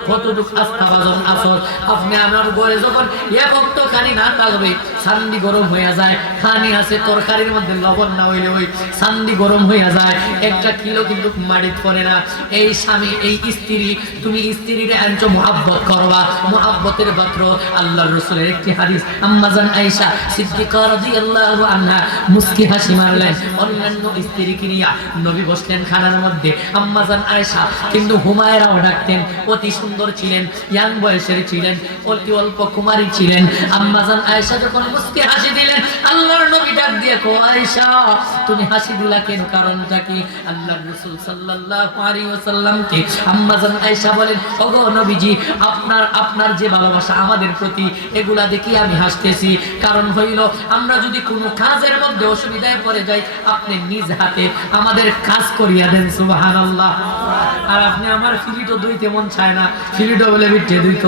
কতটুকু আস্থাভাজন আছস। আপনি আমার ঘরে যখন এক ভক্ত খানি না থাকবে, সান্দি গরম হয়ে যায়, খানি আছে তরকারির মধ্যে লবণ না হইলে ওই সান্দি গরম হয়ে যায়, 1 কিলো কিন্তু মাটিত পড়ে না। এই স্বামী, এই স্ত্রী, তুমি স্ত্রীর আনছো মুহাব্বত করবা, মুহাব্বতের পাত্র। আল্লাহর রাসূলের একটি হাদিস, আম্মা জান আয়েশা সিদ্দিকা রাদিয়াল্লাহু আনহা মুস্কি হাসি মারলেন, অন্যান্য স্ত্রীকে নিয়ে নবী বসলেন খানার মধ্যে। আম্মা জান আয়েশা কিন্তু হুমায়রাও ডাকতেন, অতি সুন্দর ছিলেন, ইয়াং বয়সের ছিলেন, অতি অল্প কুমারী ছিলেন। আম্মা জান আয়েশা যখন মুস্কি হাসি দিলেন, আল্লাহর নবী ডাক দিয়ে কো, আয়েশা তুমি হাসি দিলা কেন, কারণটা কি? আল্লাহর রাসূল সাল্লাল্লাহু আলাইহি ওয়াসাল্লামকে আম্মা জান আয়েশা বলেন, ওগো নবীজি, আপনার যে ভালোবাসা আমাদের প্রতি, এগুলা দেখি আমি হাসতেছি। কারণ হইল, আমরা যদি কোনো কাজের মধ্যে অসুবিধায় পড়ে যাই, আপনি নিজ হাতে আমাদের কাজ করিয়া দেন। সুবহানাল্লাহ। আর আপনি আমার ফিলিটো দইতে মন চায় না, ফিলিটো বলে বিটে দইত,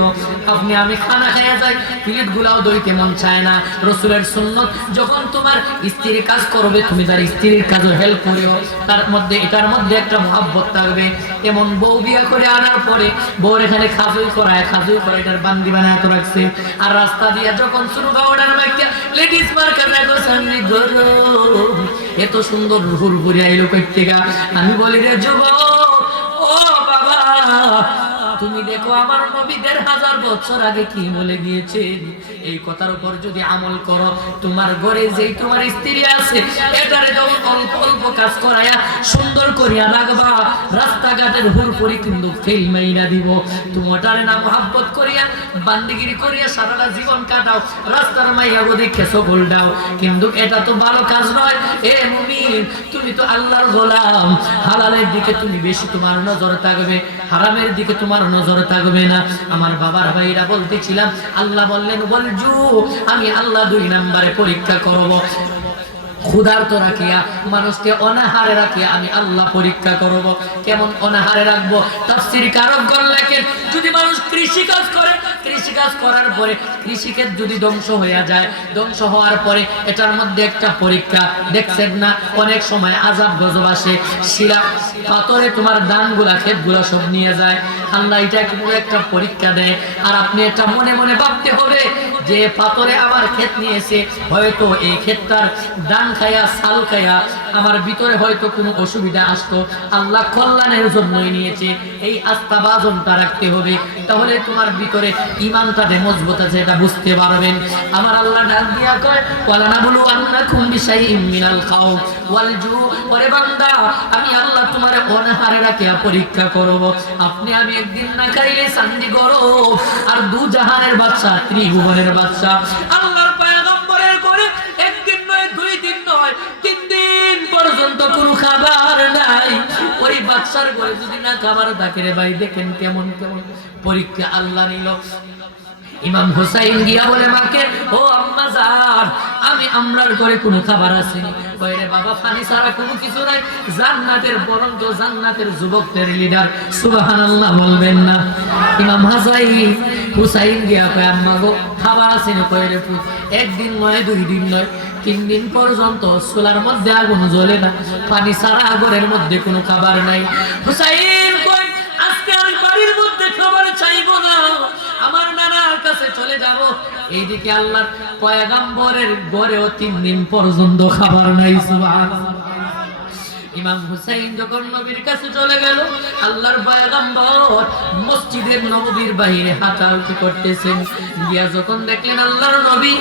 আপনি আমি খানা খাইয়া যাই, ফিলিট গুলাও দইতে মন চায় না। রাসূলের সুন্নাত, যখন তোমার স্ত্রী কাজ করবে, তুমি তার স্ত্রীর কাজে হেল্প করিও, তার মধ্যে এটার মধ্যে একটা মুহাব্বত থাকবে। এমন বউ বিয়া করে আনার পরে বউর এখানে খাজুই করায় এটার বান্দি বানায় তো রাখছে, আর রাস্তা দিয়ে যখন শুরু গাওয়ার বাইকে লেডিস মার্কেট রাখো সামনে গরম, এত সুন্দর রুহুর ঘুরে আইলো কইতেগা। আমি বলি রে যুবক, ও বাবা, তুমি দেখো আমার নবী 1000 বছর আগে কি বলে গিয়েছেন। এই কথার উপর যদি আমল করো, তোমার ঘরে যেই তোমার স্ত্রী আছে, এটারে যখন অল্প অল্প কাজ করায়া সুন্দর করিয়া রাখবা, রাস্তাঘাটের হুড়পুরি কিন্তু ফেল মাইরা দিব। তুমি ওটারে না মুহাব্বত করিয়া বান্দিগিরি করিয়া সারাটা জীবন কাটাও, রাস্তার মাইয়া গো দেখে সকল দাও, কিন্তু এটা তো ভালো কাজ নয়। এ মুমিন, তুমি তো আল্লাহর গোলাম, হালালের দিকে তুমি বেশি তোমার নজর থাকবে, হারামের দিকে তোমার নজর থাকবে না। আমার বাবার ভাইরা বলতেছিলাম, আল্লাহ বললেন বলজু, আমি আল্লাহ 2 নম্বরে পরীক্ষা করব। ক্ষুধার্ত রাখিয়া, মানুষকে অনাহারে রাখিয়া আমি আল্লাহ পরীক্ষা করব। কেমন অনাহারে রাখবো? তাফসীর কারকগণ লেখেন, যদি মানুষ কৃষি কাজ করে, কৃষি কাজ করার পরে কৃষিক্ষেত যদি ধ্বংস হয়ে যায়, ধ্বংস হওয়ার পরে এটার মধ্যে একটা পরীক্ষা, দেখছেন না অনেক সময় আযাব গজব আসে, শিলা পাথরে তোমার ধানগুলা ক্ষেতগুলো সব নিয়ে যায়। আল্লাহ এটা কিন্তু একটা পরীক্ষা দেয়। আর আপনি এটা মনে মনে ভাবতে হবে যে পাথরে আমার ক্ষেত নিয়েছে, হয়তো এই ক্ষেতটার ধান খায়া চাল খায়া আমার ভিতরে হয়তো কোনো অসুবিধা আসতো, আল্লাহ কল্যাণের জন্যই নিয়েছে। এই আস্থাভাজনটা রাখতে হবে, তাহলে তোমার ভিতরে ঈমানটা যে মজবুত আছে এটা বুঝতে পারবেন। আমার আল্লাহ ডাক দিয়া কয়, ওয়ালা নাবলু আন্নাকুম বিশাইইম মিনাল খাউফ ওয়াল জু। ওরে বান্দা, আমি আল্লাহ তোমারে অনাহারে রাখিয়া পরীক্ষা করব। আপনি আমি একদিন না খাইলে শান্তি গরম, আর দু জাহানের বাদশা, ত্রিভুবনের বাদশা আল্লাহর পয়গম্বরের করে একদিন নয়, দুই দিন নয়, 3 দিন পর্যন্ত কোনো খাবার নাই। ওই বাদশার ঘরে যদি না খাবার থাকে রে ভাই, দেখেন কেমন কেমন পরীক্ষা আল্লাহ নিল। ইমাম হুসাইন গিয়া বলে মাকে, ও আম্মা জান, আমি আমরার ঘরে কোনো খাবার আছে? কই রে বাবা, পানি ছাড়া কোনো কিছু নাই। জান্নাতের বরঞ্চ জান্নাতের যুবকদের লিডার, সুবহানাল্লাহ বলবেন না? ইমাম হুসাইন গিয়া কয়, আম্মা গো খাবার আছে? কই রে পুত, একদিন নয়, 2 দিন নয়, 3 দিন পর্যন্ত চুলার মধ্যে আগুন জ্বলে না, পানি ছাড়া ঘরের মধ্যে কোনো খাবার নাই। হুসাইন কই, আজকে আমি বাড়ির মধ্যে খাবার চাইবো না, আমার নানার কাছে চলে যাব। এইদিকে আল্লাহর পয়গম্বরের ঘরেও 3 দিন পর্যন্ত খাবার নাই। সুবহানাল্লাহ। ইমাম হুসাইন যখন নবীর কাছে চলে গেল, আল্লাহর পয়গম্বর মসজিদের নববীর বাইরে হাঁটাহাঁটি করতেছেন। গিয়া যখন দেখলেন আল্লাহর নবী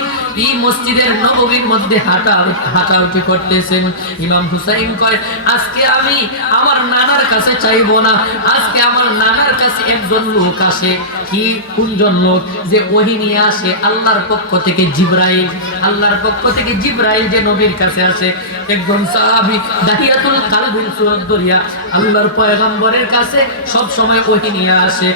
এই মসজিদের নববীর মধ্যে হাঁটাহাঁটি করতেছেন, ইমাম হুসাইন কয়, আজকে আমি আমার নানার কাছে চাইবো না, আজকে আমার নানার কাছে একজন লোক আসে। কি কোনজন লোক? যে ওহী নিয়ে আসে আল্লাহর পক্ষ থেকে জিবরাইল, আল্লাহর পক্ষ থেকে জিবরাইল যে নবীর কাছে আসে। একজন সাহাবী দাহিয়াতুল কালবিল সুরত দরিয়া আল্লাহর পয়গম্বরের কাছে সব সময় ওহী নিয়ে আসে,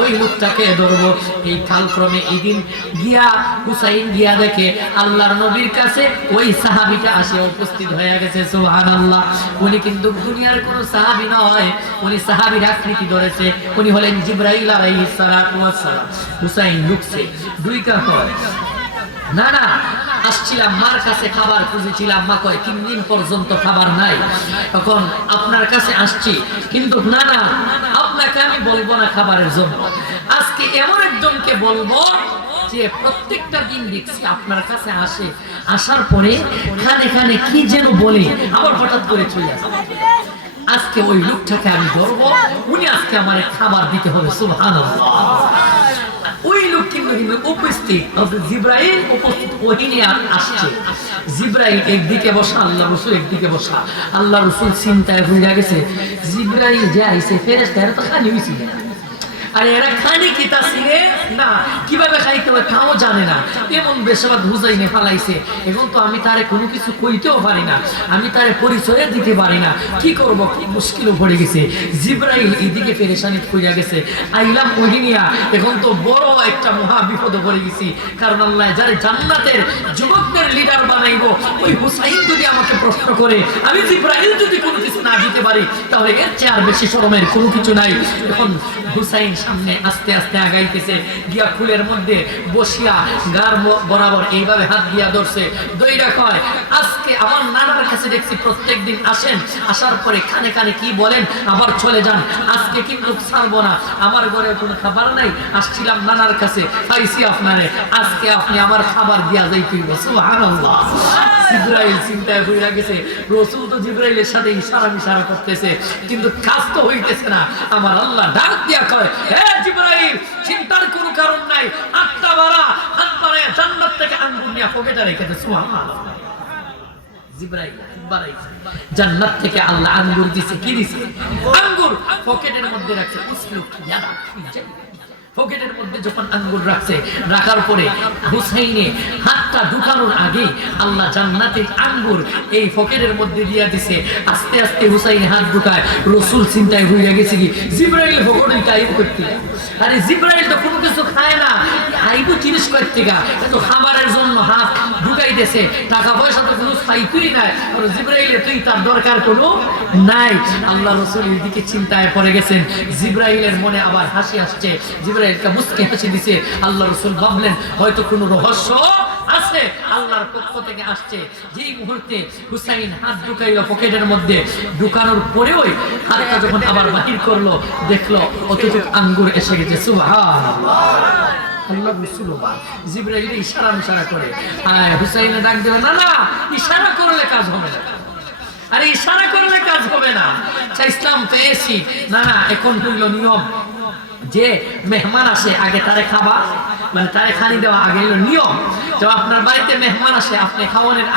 ওই লোকটাকে ধরবো। এই কালক্রমে এদিন গিয়া হুসাইন গিয়া দেখে আল্লাহর নবীর কাছে ওই সাহাবীটা আসে উপস্থিত হয়ে গেছে। সুবহানাল্লাহ। উনি কিন্তু দুনিয়ার কোন সাহাবী নয়, উনি সাহাবীর আকৃতি ধরেছে। উনি হলেন জিবরাইল আলাইহিস সালাতু ওয়াস সালাম। হুসাইন লুকছে 2 কাপড়, না না আসছিলাম মার কাছে খাবার খুঁজেছিলাম, মা কয় 3 দিন পর্যন্ত খাবার নাই, তখন আপনার কাছে আসছি, কিন্তু না না আপনাকে আমি বলবো না খাবারের জন্য, আজকে এমন একজনকে বলবো যে প্রত্যেকটা দিন দেখছি আপনার কাছে আসে, আসার পরে খানে খানে কি যেন বলে আবার হঠাৎ করে চলে আসে। আজকে ওই লোকটাকে আমি ধরবো, উনি আজকে আমার খাবার দিতে হবে। সুবহানাল্লাহ। ওই লোক কিন্তু উপস্থিত, জিবরাইল উপস্থিত, ওহী নিয়ে আসছে। জিবরাইল একদিকে বসা, আল্লাহ রাসূল একদিকে বসা। আল্লাহ রাসূল চিন্তায় ভুলে গেছে, জিবরাইল যে আইছে ফেরেশতা, এরা তো খালি হইছে না, আর এরা খালি কিতা ছিনে না, কিভাবে খাইতে হবে তাও জানে না, এমন বেশাবাদ হুসাইনে ফালাইছে। এখন তো আমি তারে কোনো কিছু কইতেও পারি না, আমি তারে পরিচয় দিতে পারি না, কি করব, কি মুশকিলও পড়ে গেছে। জিবরাইল এইদিকে পেরেশানি পড়ে গেছে, আইলাম ওহী নিয়া, এখন তো বড় একটা মহা বিপদে পড়ে গেছি। কারণ আল্লাহ যারে জান্নাতের যুবকদের লিডার বানাইবো, ওই হুসাইন যদি আমাকে প্রশ্ন করে, আমি জিবরাইল যদি কোনো কিছু না দিতে পারি, তাহলে এর চেয়ে আর বেশি শরমের কোনো কিছু নাই। এখন হুসাইন সামনে আস্তে আস্তে আগাইতেছে, গিয়া ফুলের মধ্যে বসিয়া গার বরাবর এইভাবে হাত দিয়া ধরছে, দইরা কয়, আজকে আমার নানার কাছে দেখছি প্রত্যেকদিন আসেন, আসার পরে খানে খানে কি বলেন আবার চলে যান, আজকে কিন্তু ছাড়বো না, আমার ঘরে কোনো খাবার নাই, আসছিলাম নানার কাছে, পাইছি আপনারে, আজকে আপনি আমার খাবার দিয়া যাইতে হইব। সুবহানাল্লাহ। জিবরাইল চিন্তায় হইয়া গেছে, রাসূল তো জিবরাইলের সাথে ইশারা করতেছে, কিন্তু কাজ তো হইতেছে না। আমার আল্লাহ ডাক দিয়া কয়, হে জিবরাইল, চিন্তার কোনো কারণ নাই, আটটা বাড়া হাত বাড়ায় জান্নাত থেকে আঙ্গুর নিয়ে পকেটে রেখে দে। সুবহানাল্লাহ। জিবরাইল বাড়াইছে, জান্নাত থেকে আল্লাহ আঙ্গুর দিছে। কি দিছে? আঙ্গুর পকেটের মধ্যে রাখছে। উসলুক ইয়াদা, পকেটের মধ্যে যখন আঙ্গুর রাখছে, রাখার পরে হুসাইনে হাতটা ঢুকানোর আগে আল্লাহ জান্নাতের আঙ্গুর এই পকেটের মধ্যে দিয়া দিছে। আস্তে আস্তে হুসাইনে হাত ঢুকায়, রাসূল চিন্তায় হইয়া গেছে কি জিবরাইল পকেটে টাইপ করতে, আরে জিবরাইল তো কোনো কিছু খায় না, আইবো জিনিস কই থেকে, কিন্তু খাবারের জন্য হাত ঢুকায় ঢুকাইতেছে, টাকা পয়সা তো কোনো স্থায়িত্বই নাই, আর জিবরাইলে তুই তার দরকার কোনো নাই। আল্লাহ রাসূল এদিকে চিন্তায় পড়ে গেছেন, জিবরাইলের মনে আবার হাসি আসছে, জিবরাইলকে মুস্কি হাসি দিছে। আল্লাহ রাসূল ভাবলেন হয়তো কোনো রহস্য আছে, আল্লাহর পক্ষ থেকে আসছে। যেই মুহূর্তে হুসাইন হাত ঢুকাইল পকেটের মধ্যে, ঢুকানোর পরেও হাতটা যখন আবার বাহির করলো, দেখলো অতটুক আঙ্গুর এসে গেছে। সুবহানাল্লাহ। আল্লাহ রাসূল জিবরাইল ইশারা করে হুসাইনে ডাক দেবে, না না, ইশারা করলে কাজ হবে না, আরে ইশারা করলে কাজ হবে না। ইসলাম পেয়েছি, না না, এখন হইল নিয়ম যে মেহমান আসে আগে তারে খাবা, মানে তারে খানি দেওয়া আগে হলো নিয়ম। তো আপনার বাড়িতে মেহমান আসে, আপনি খাওয়ানোর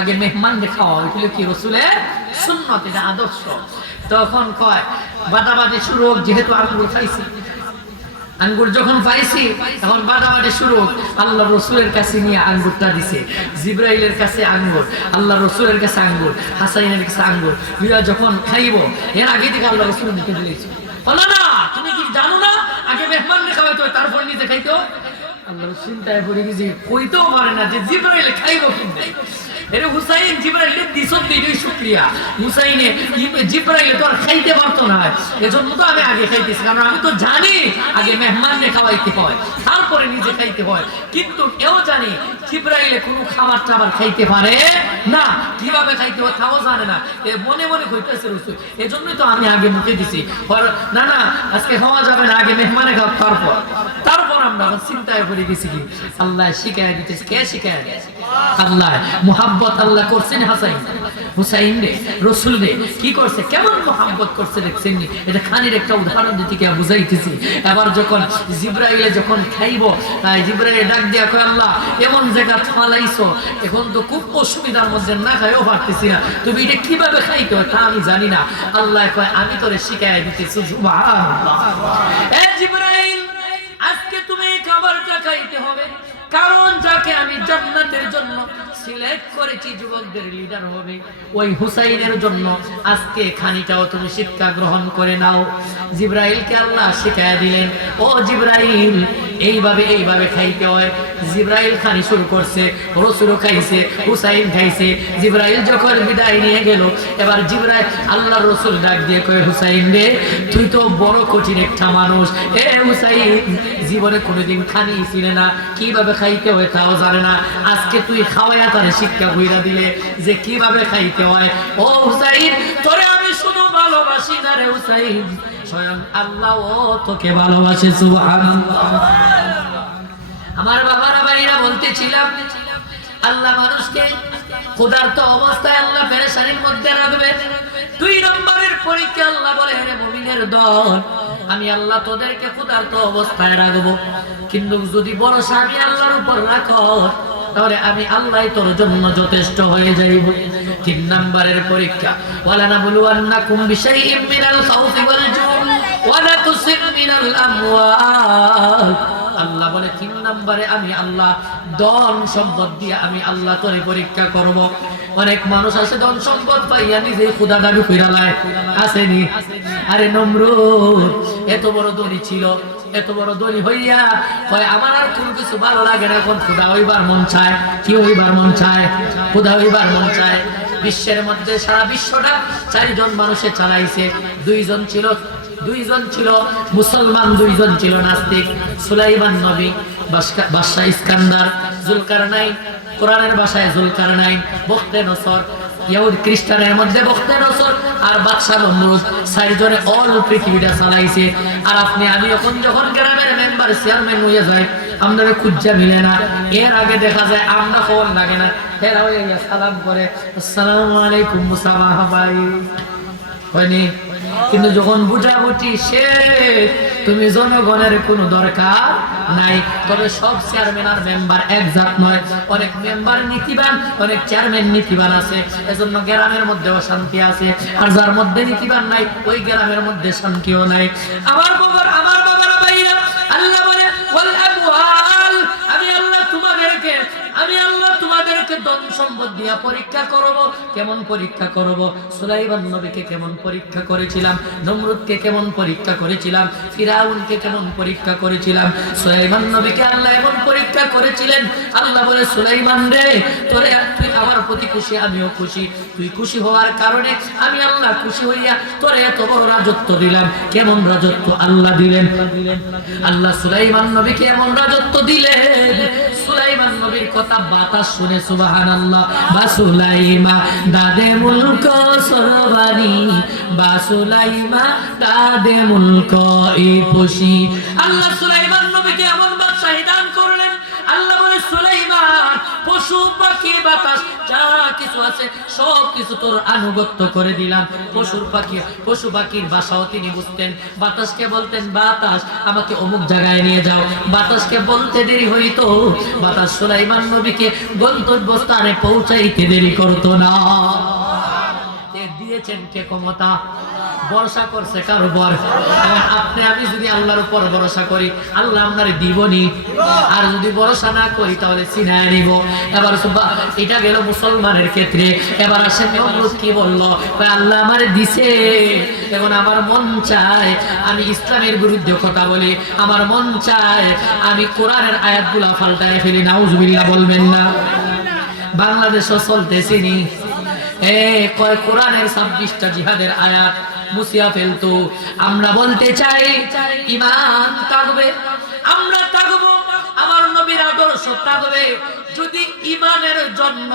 আগে মেহমানকে খাওয়া, ওইগুলো কি রাসূলের সুন্নাত, এটা আদর্শ। তখন কয় বাদাবাদি শুরু হোক, যেহেতু আঙ্গুর খাইছি, আঙ্গুর যখন পাইছি তখন বাদাবাদি শুরু হোক। আল্লাহ রাসূলের কাছে নিয়ে আঙ্গুরটা দিছে, জিবরাইলের কাছে আঙ্গুর, আল্লাহ রাসূলের কাছে আঙ্গুর, হাসাইনের কাছে আঙ্গুর। দুইটা যখন খাইবো, এর আগে থেকে আল্লাহ রাসূল দিতে দিয়েছে, বলো না তুমি কি জানো না আগে মেহমানকে খাওয়াইতে হয়, তারপর নিজে খাইতে হয়। আল্লাহ চিন্তায় পড়ে গেছে, কইতেও পারে না যে জিবরাইল খাইবো কিনবে। এরে হুসাইন জিবরাইলের দিছত দিই শুকরিয়া, হুসাইনে জিবরাইলে তো আর খাইতে পারতো না, এজন্য তো আমি আগে খাইতেছি, কারণ আমি তো জানি আগে মেহমানকে খাওয়াইতে হয় তারপরে নিজে খাইতে হয়। কিন্তু এও জানি জিবরাইলে কোনো খাবার টাবার খাইতে পারে না, কিভাবে খাইতে হয় তাও জানে না, মনে মনে কইতেছে রাসূল, এজন্যই তো আমি আগে মুখে দিছি, না না আজকে খাওয়া যাবে না, আগে মেহমানে খাও, তারপর আমরা চিন্তায় পড়ে গেছি কি আল্লাহ শিখায় দিতেছে। কে শিখায় দিতেছে? আল্লাহ। মুহাব্বত আল্লাহ করছেন হাসাইন হুসাইন রে, রাসূল রে কি করছে, কেমন মুহাব্বত করছে দেখছেন নি? এটা খানির একটা উদাহরণ দিতে গিয়ে বুঝাইতেছি। এবার যখন জিবরাইলে যখন খাইবো, জিবরাইলে ডাক দিয়া কয় আল্লাহ এমন জায়গা ফালাইছো, এখন তো খুব অসুবিধার মধ্যে, না খাইও পারতেছি না, তুমি এটা কিভাবে খাইতে হয় তা আমি জানি না। আল্লাহ কয় আমি তোরে শিখাই দিতেছি। সুবহানাল্লাহ। এ জিবরাইল, আজকে তুমি এই খাবারটা খাইতে হবে, কারণ যাকে আমি জান্নাতের জন্য সিলেক্ট করেছি যুবকদের লিডার হবে, ওই হুসাইনের জন্য আজকে খানিটাও তুমি শিক্ষা গ্রহণ করে নাও। জিবরাইলকে আল্লাহ শিখায়া দিলেন, ও জিবরাইল এইভাবে খাইতে হয়। জিবরাইল খানি শুরু করছে, রাসূলও খাইছে, হুসাইন খাইছে। জিবরাইল যখন বিদায় নিয়ে গেল, এবার জিবরাইল আল্লাহর রাসূল ডাক দিয়ে কয় হুসাইন রে, তুই তো বড় কঠিন একটা মানুষ, এ হুসাইন জীবনে কোনোদিন খানি ছিলে না, কিভাবে খাইতে হয় তাও জানে না, আজকে তুই খাওয়ায়া তারে শিক্ষা কইরা দিলে যে কিভাবে খাইতে হয়। ও হুসাইন, তোরে আমি শুধু ভালোবাসি না রে হুসাইন, স্বয়ং আল্লাহ ও তোকে ভালোবাসে। সুবহানাল্লাহ। আমার বাবারা ভাইরা বলতেছিলাম, আল্লাহ মানুষকে ক্ষুধার্ত অবস্থায় আল্লাহ পেরেশানির মধ্যে রাখবে। 2 নম্বরের পরীক্ষা আল্লাহ বলে, হে মুমিনের দল, আমি আল্লাহ তোদেরকে ক্ষুধার্ত অবস্থায় রাখবো, কিন্তু যদি ভরসা আমি আল্লাহর উপর রাখো, তাহলে আমি আল্লাহ তোর জন্য যথেষ্ট হয়ে যাইব। 3 নম্বরের পরীক্ষা, ওয়ালা নাবলুওয়ান্নাকুম বিশাইইম মিনাল খাউফি ওয়াল জুই ওয়া নাকসিম মিনাল আমওয়াল। আল্লাহ বলে 3 নম্বরে আমি আল্লাহ ধন সম্পদ দিয়ে আমি আল্লাহ তোরে পরীক্ষা করব। অনেক মানুষ আছে ধন সম্পদ পাইয়া নিজে খোদা দাবি কইরা লায়, আসেনি? আরে নমরুদ এত বড় ধনী ছিল, এত বড় ধনী হইয়া কয় আমার আর কোনো কিছু ভালো লাগে না, এখন খোদা হইবার মন চায়। কি হইবার মন চায়? খোদা হইবার মন চায়। বিশ্বের মধ্যে সারা বিশ্বটা 4 জন মানুষে চালাইছে। 2 জন ছিল মুসলমান, 2 জন ছিল নাস্তিক। সুলাইমান নবী, বাদশা ইস্কান্দার, জুলকারনাইন, কোরআনের ভাষায় জুলকারনাইন, বখতে নসর, ইহুদি খ্রিস্টানের মধ্যে বখতে নসর, আর বাদশা নমরুদ। 4 জনে অল পৃথিবীটা চালাইছে। আর আপনি আমি যখন গ্রামের মেম্বার চেয়ারম্যান হয়ে যায়, আপনারা খুঁজা মিলে না। এর আগে দেখা যায় আমরা খবর লাগে না, হেরা হইয়া সালাম করে, আসসালামু আলাইকুম মুসাবাহা ভাই হয়নি। কিন্তু যখন বুঝাবুঝি শেষ, তুমি জনগণের কোনো দরকার নাই। তবে সব চেয়ারম্যান আর মেম্বার এক জাত নয়, অনেক মেম্বার নীতিবান, অনেক চেয়ারম্যান নীতিবান আছে। এজন্য গ্রামের মধ্যেও শান্তি আছে, আর যার মধ্যে নীতিবান নাই ওই গ্রামের মধ্যে শান্তিও নাই। আমার বাবারা ভাইরা, আল্লাহ বলে ওয়াল আমওয়াল, আমি আল্লাহ তোমাদেরকে ধন সম্পদ দিয়া পরীক্ষা করব। কেমন পরীক্ষা করব? সুলাইমান নবীকে কেমন পরীক্ষা করেছিলাম, নমরুদকে কেমন পরীক্ষা করেছিলাম, ফিরাউনকে কেমন পরীক্ষা করেছিলাম, সুলাইমান নবীকে আল্লাহ এমন পরীক্ষা করেছিলেন। আল্লাহ বলে, সুলাইমান রে, তুই আমার প্রতি খুশি, আমিও খুশি। তুই খুশি হওয়ার কারণে আমি আল্লাহ খুশি হইয়া তোরে এত বড় রাজত্ব দিলাম। কেমন রাজত্ব আল্লাহ দিলেন? আল্লাহ সুলাইমান নবীকে এমন রাজত্ব দিলেন, সুলাইমান নবীর কথা বাতাস শুনে সুবহানাল্লাহ। বা সুলাইমা দাদে মুলক সরবানি, বা সুলাইমা দাদে মুলক ই খুশি। আল্লাহ সুলাইমান নবীকে এমন বাদশাহী দান করলেন। আল্লাহ বলে, সুলাইমান, পশু পাখি বাতাস যা কিছু আছে সব কিছু তোর আনুগত্য করে দিলাম। পশু পাখির ভাষাও তিনি বুঝতেন। বাতাসকে বলতেন, বাতাস আমাকে অমুক জায়গায় নিয়ে যাও। বাতাসকে বলতে দেরি হইতো, বাতাস সুলাইমান নবীকে গন্তব্যস্থানে পৌঁছাইতে দেরি করতো না। দিয়েছেন কে ক্ষমতা? ভরসা করছে কার উপর? আপনি আমি যদি আল্লাহর উপর ভরসা করি, আল্লাহ আপনারে দিবনি। আর যদি ভরসা না করি তাহলে চিনায় নিব। এবার এটা গেল মুসলমানের ক্ষেত্রে। এবার আসেন নমরুদ কি বলল? আল্লাহ আমারে দিছে, এখন আমার মন চায় আমি ইসলামের বিরুদ্ধে কথা বলি, আমার মন চায় আমি কোরআনের আয়াতগুলা পাল্টায় ফেলি। নাউজুবিল্লাহ বলবেন না? বাংলাদেশও চলতেছে নি কয় কোরআনের 26টা জিহাদের আয়াত মুছিয়া ফেলতো। আমরা বলতে চাই ঈমান থাকবে, আমরা থাকবো, আমার নবীর আদর্শ থাকবে। যদি ঈমানের জন্য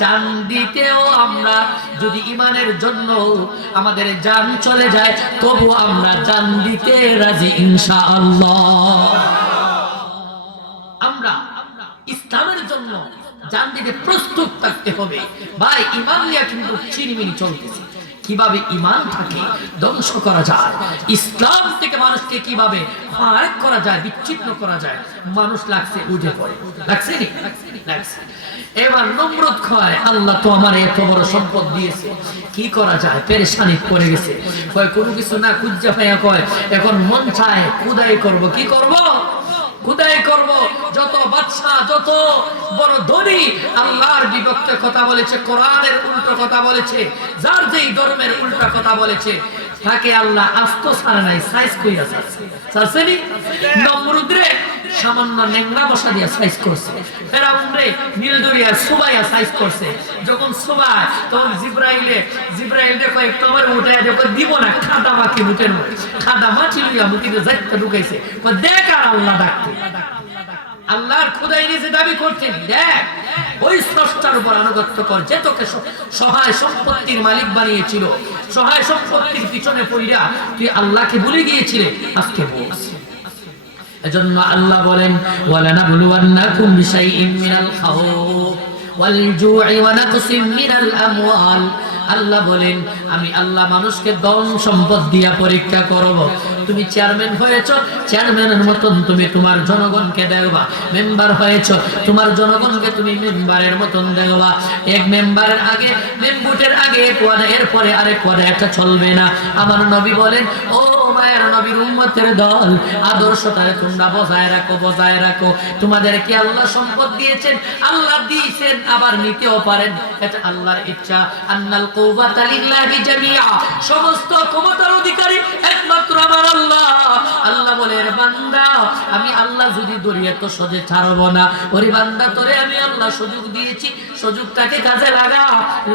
জান দিতেও আমরা, যদি ঈমানের জন্য আমাদের জান চলে যায়, তবু আমরা জান দিতে রাজি ইনশাআল্লাহ। আমরা ইসলামের জন্য জান দিতে প্রস্তুত থাকতে হবে। ভাই, ঈমান নিয়ে কিন্তু চিনিমিনি চলতেছে। কিভাবে ঈমান থাকে ধ্বংস করা যায়, ইসলাম থেকে মানুষকে কিভাবে ফারেক করা যায়, বিচ্ছিন্ন করা যায়, মানুষ লাগছে উঠে পড়ে। লাগছে নি? লাগছে। এবার নমরুদ কয়, আল্লাহ তো আমার এত বড় সম্পদ দিয়েছে, কি করা যায়? পেরেশানি পড়ে গেছে। কয় কোনো কিছু না খুঁজে পাইয়া কয় এখন মন চায় খুদাই করব। কি করব? খুদাই করব। যত বাদশা, যত বড় ধনী আল্লাহর বিপক্ষে কথা বলেছে, কোরআনের উল্টো কথা বলেছে, যার যেই ধর্মের উল্টো কথা বলেছে, তাকে আল্লাহ আস্ত ছাড়ে নাই, সাইজ কইরা যাচ্ছে। ছাড়ছেনি? নমরুদ রে সামান্য নেংরা বসা দিয়া সাইজ করছে, ফেরাউন রে নীলদরিয়া সুবাইয়া সাইজ করছে। যখন সুবাই, তখন জিব্রাইল রে কয় একটু আমার উঠাইয়া দেখো, দিব না, খাদা মাছি মুটের মধ্যে, খাদা মাছি লইয়া মুটিতে যাইতে ঢুকাইছে। দেখ আর আল্লাহ ডাকতে, আল্লাহর খুদাই নিজে দাবি করছেন, দেখ ওই স্রষ্টার উপর আনুগত্য কর, যে তোকে সহায় সম্পত্তির মালিক বানিয়েছিল, সহায় সম্পত্তির পিছনে পড়িয়া তুই আল্লাহকে ভুলে গিয়েছিলে, আজকে বলছ। এজন্য আল্লাহ বলেন, ওয়ালানাবলুওয়ান্নাকুম বিশাইইন মিনাল খাউফ ওয়াল জু'i ওয়া নাকসিম মিনাল আমওয়াল। আল্লাহ বলেন, আমি আল্লাহ মানুষকে ধন সম্পদ দিয়া পরীক্ষা করব। তুমি চেয়ারম্যান হয়েছ, চেয়ারম্যানের মতন তুমি তোমার জনগণকে দেখবা। মেম্বার হয়েছ, তোমার জনগণকে তুমি মেম্বারের মতন দেখবা। এক মেম্বারের আগে, মেম্বুটের আগে এক ওয়াদা, এরপরে আরেক ওয়াদা, এটা চলবে না। আমার নবী বলেন, ও মায়ের নবীর উম্মতের দল, আদর্শটারে তোমরা বজায় রাখো, বজায় রাখো। তোমাদেরকে আল্লাহ সম্পদ দিয়েছেন, আল্লাহ দিয়েছেন, আবার নিতেও পারেন, এটা আল্লাহর ইচ্ছা। আন্নাল কুওয়াতা লিল্লাহি জামিআ, সমস্ত ক্ষমতার অধিকারী একমাত্র আমার আল্লাহ। আল্লাহ বলে, বান্দা, আমি আল্লাহ যদি দরিয়া তো সহজে ছাড়ব না। ওরে বান্দা, তোরে আমি আল্লাহ সুযোগ দিয়েছি, সুযোগটাকে কাজে লাগা,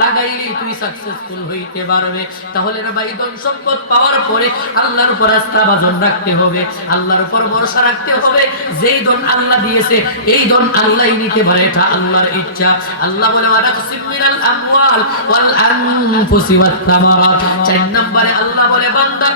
লাগাইলে তুই সাকসেসফুল হইতে পারবে। তাহলে ভাই, ধন সম্পদ পাওয়ার পরে আল্লাহর উপর আস্থা বাজন রাখতে হবে, আল্লাহর উপর ভরসা রাখতে হবে। যেই ধন আল্লাহ দিয়েছে, এই ধন আল্লাহই নিতে পারে, এটা আল্লাহর ইচ্ছা। আল্লাহ বলে, ওয়ানাকসিম মিনাল আমওয়াল ওয়াল আনফুসি ওয়াত তামারাত। 4 নম্বরে আল্লাহ বলে, বান্দা,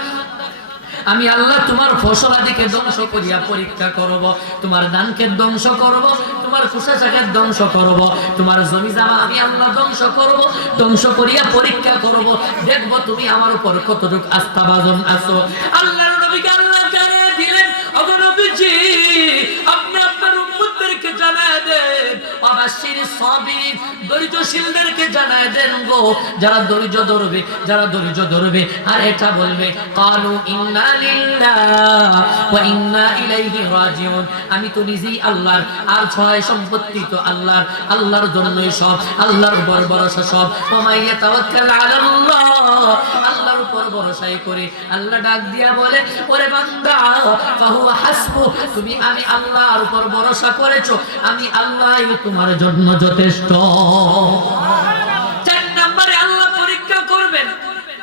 আমি আল্লাহ তোমার ফসলাদিকে ধ্বংস করিয়া পরীক্ষা করব, তোমার দানকে ধ্বংস করব, তোমার ফুসাচাকে ধ্বংস করব, তোমার জমি জামা আমি আল্লাহ ধ্বংস করব, ধ্বংস করিয়া পরীক্ষা করব, দেখব তুমি আমার উপর কতটুকু আস্থাভাজন আছো। আল্লাহর নবীকে আল্লাহ জানিয়ে দিলেন, ওগো নবীজি, আপনি আপনার উম্মতদেরকে জানায় দেন, অবাশির সাবিরিন, ধৈর্যশীলদেরকে জানায় দেন গো, যারা ধৈর্য ধরবে, যারা ধৈর্য ধরবে আর এটা বলবে ক্বালু ইন্না লিল্লাহি ওয়া ইন্না ইলাইহি রাজিউন, আমি তো নিজেই আল্লাহর, আর ছয় সম্পত্তি তো আল্লাহর, আল্লাহর জন্যই সব, আল্লাহর উপর ভরসা সব। ওয়া মাইয়া তাওয়াক্কাল আলাল্লাহ, আল্লাহর উপর ভরসাই করে আল্লাহ ডাক দিয়া বলে ওরে বান্দা ফাহুয়া হাসবু, তুমি আমি আল্লাহর উপর ভরসা করেছো, আমি আল্লাহই তোমার জন্য যথেষ্ট। চার নম্বরে আল্লাহ পরীক্ষা করবেন